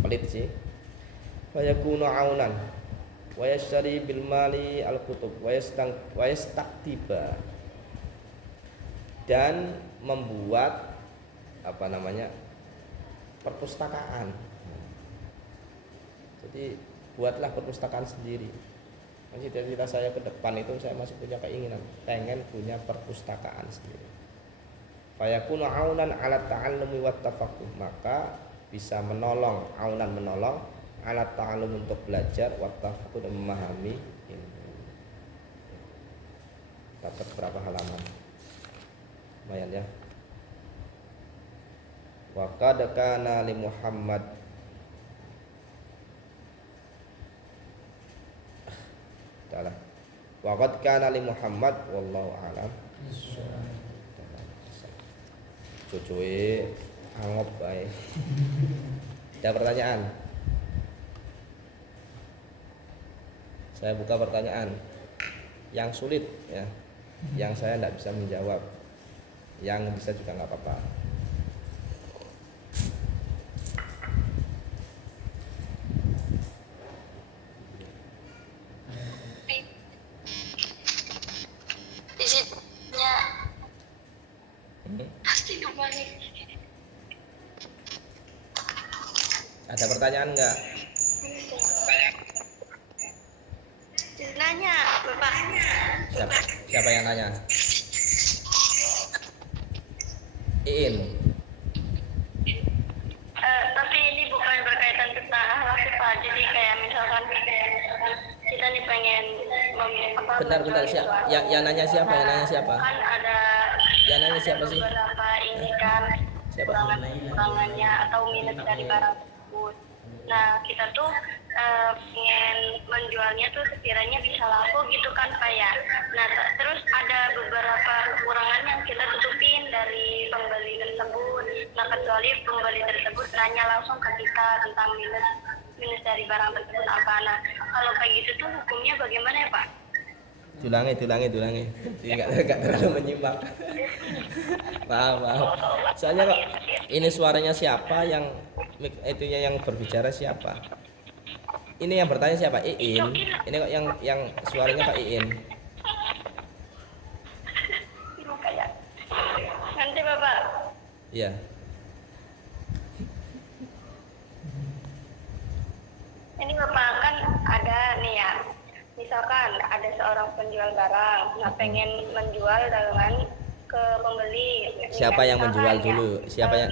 pelit sih. Fayakunu aunan wa yashtari bil mali al kutub wa yastaktiba, dan membuat apa namanya perpustakaan. Jadi buatlah perpustakaan sendiri. Cita-cita saya ke depan itu saya masih punya keinginan pengen punya perpustakaan sendiri. Fayakunu aunan ala ta'allumi wat tafaqquh, maka bisa menolong ala ta'allum untuk belajar wat tafaqquh dan memahami ilmu. Dapat berapa halaman? Lumayan ya. Wa qad kana li Muhammad ta'ala wa qad kana li Muhammad wallahu a'lam. Cucuke angop bae. Ada pertanyaan? Saya buka pertanyaan yang sulit ya, yang saya tidak bisa menjawab, yang bisa juga nggak apa-apa. Ada pertanyaan nggak? Nanya, Bapak. Siapa yang nanya? Iin. Tapi ini bukan berkaitan tentang akhlak sih, Pak. Jadi kayak misalkan kita nih pengen Bentar siapa? Yang nanya siapa? Yang nanya siapa? Kan ada Yang nanya siapa sih? beberapa ini kan Siapa? kekurangannya atau minus dari barang tersebut. Nah, kita tuh pengen menjualnya tuh sekiranya bisa laku gitu kan, Pak ya. Nah, terus ada beberapa kekurangan yang kita tutupin dari pembeli tersebut. Nah, kecuali pembeli tersebut nanya langsung ke kita tentang minus dari barang tersebut apa. Nah, kalau kayak gitu tuh hukumnya bagaimana ya, Pak? Tulangi. Enggak terlalu menyimak. Paham. Soalnya kok ini suaranya siapa, yang itunya yang berbicara siapa? Ini yang bertanya siapa? Iin. Ini kok yang suaranya Pak Iin. Nanti Bapak. Iya. Ini Bapak kan ada nih ya. Misalkan ada seorang penjual barang, nah pengen menjual dagangan ke pembeli. Siapa yang menjual dulu? Siapa yang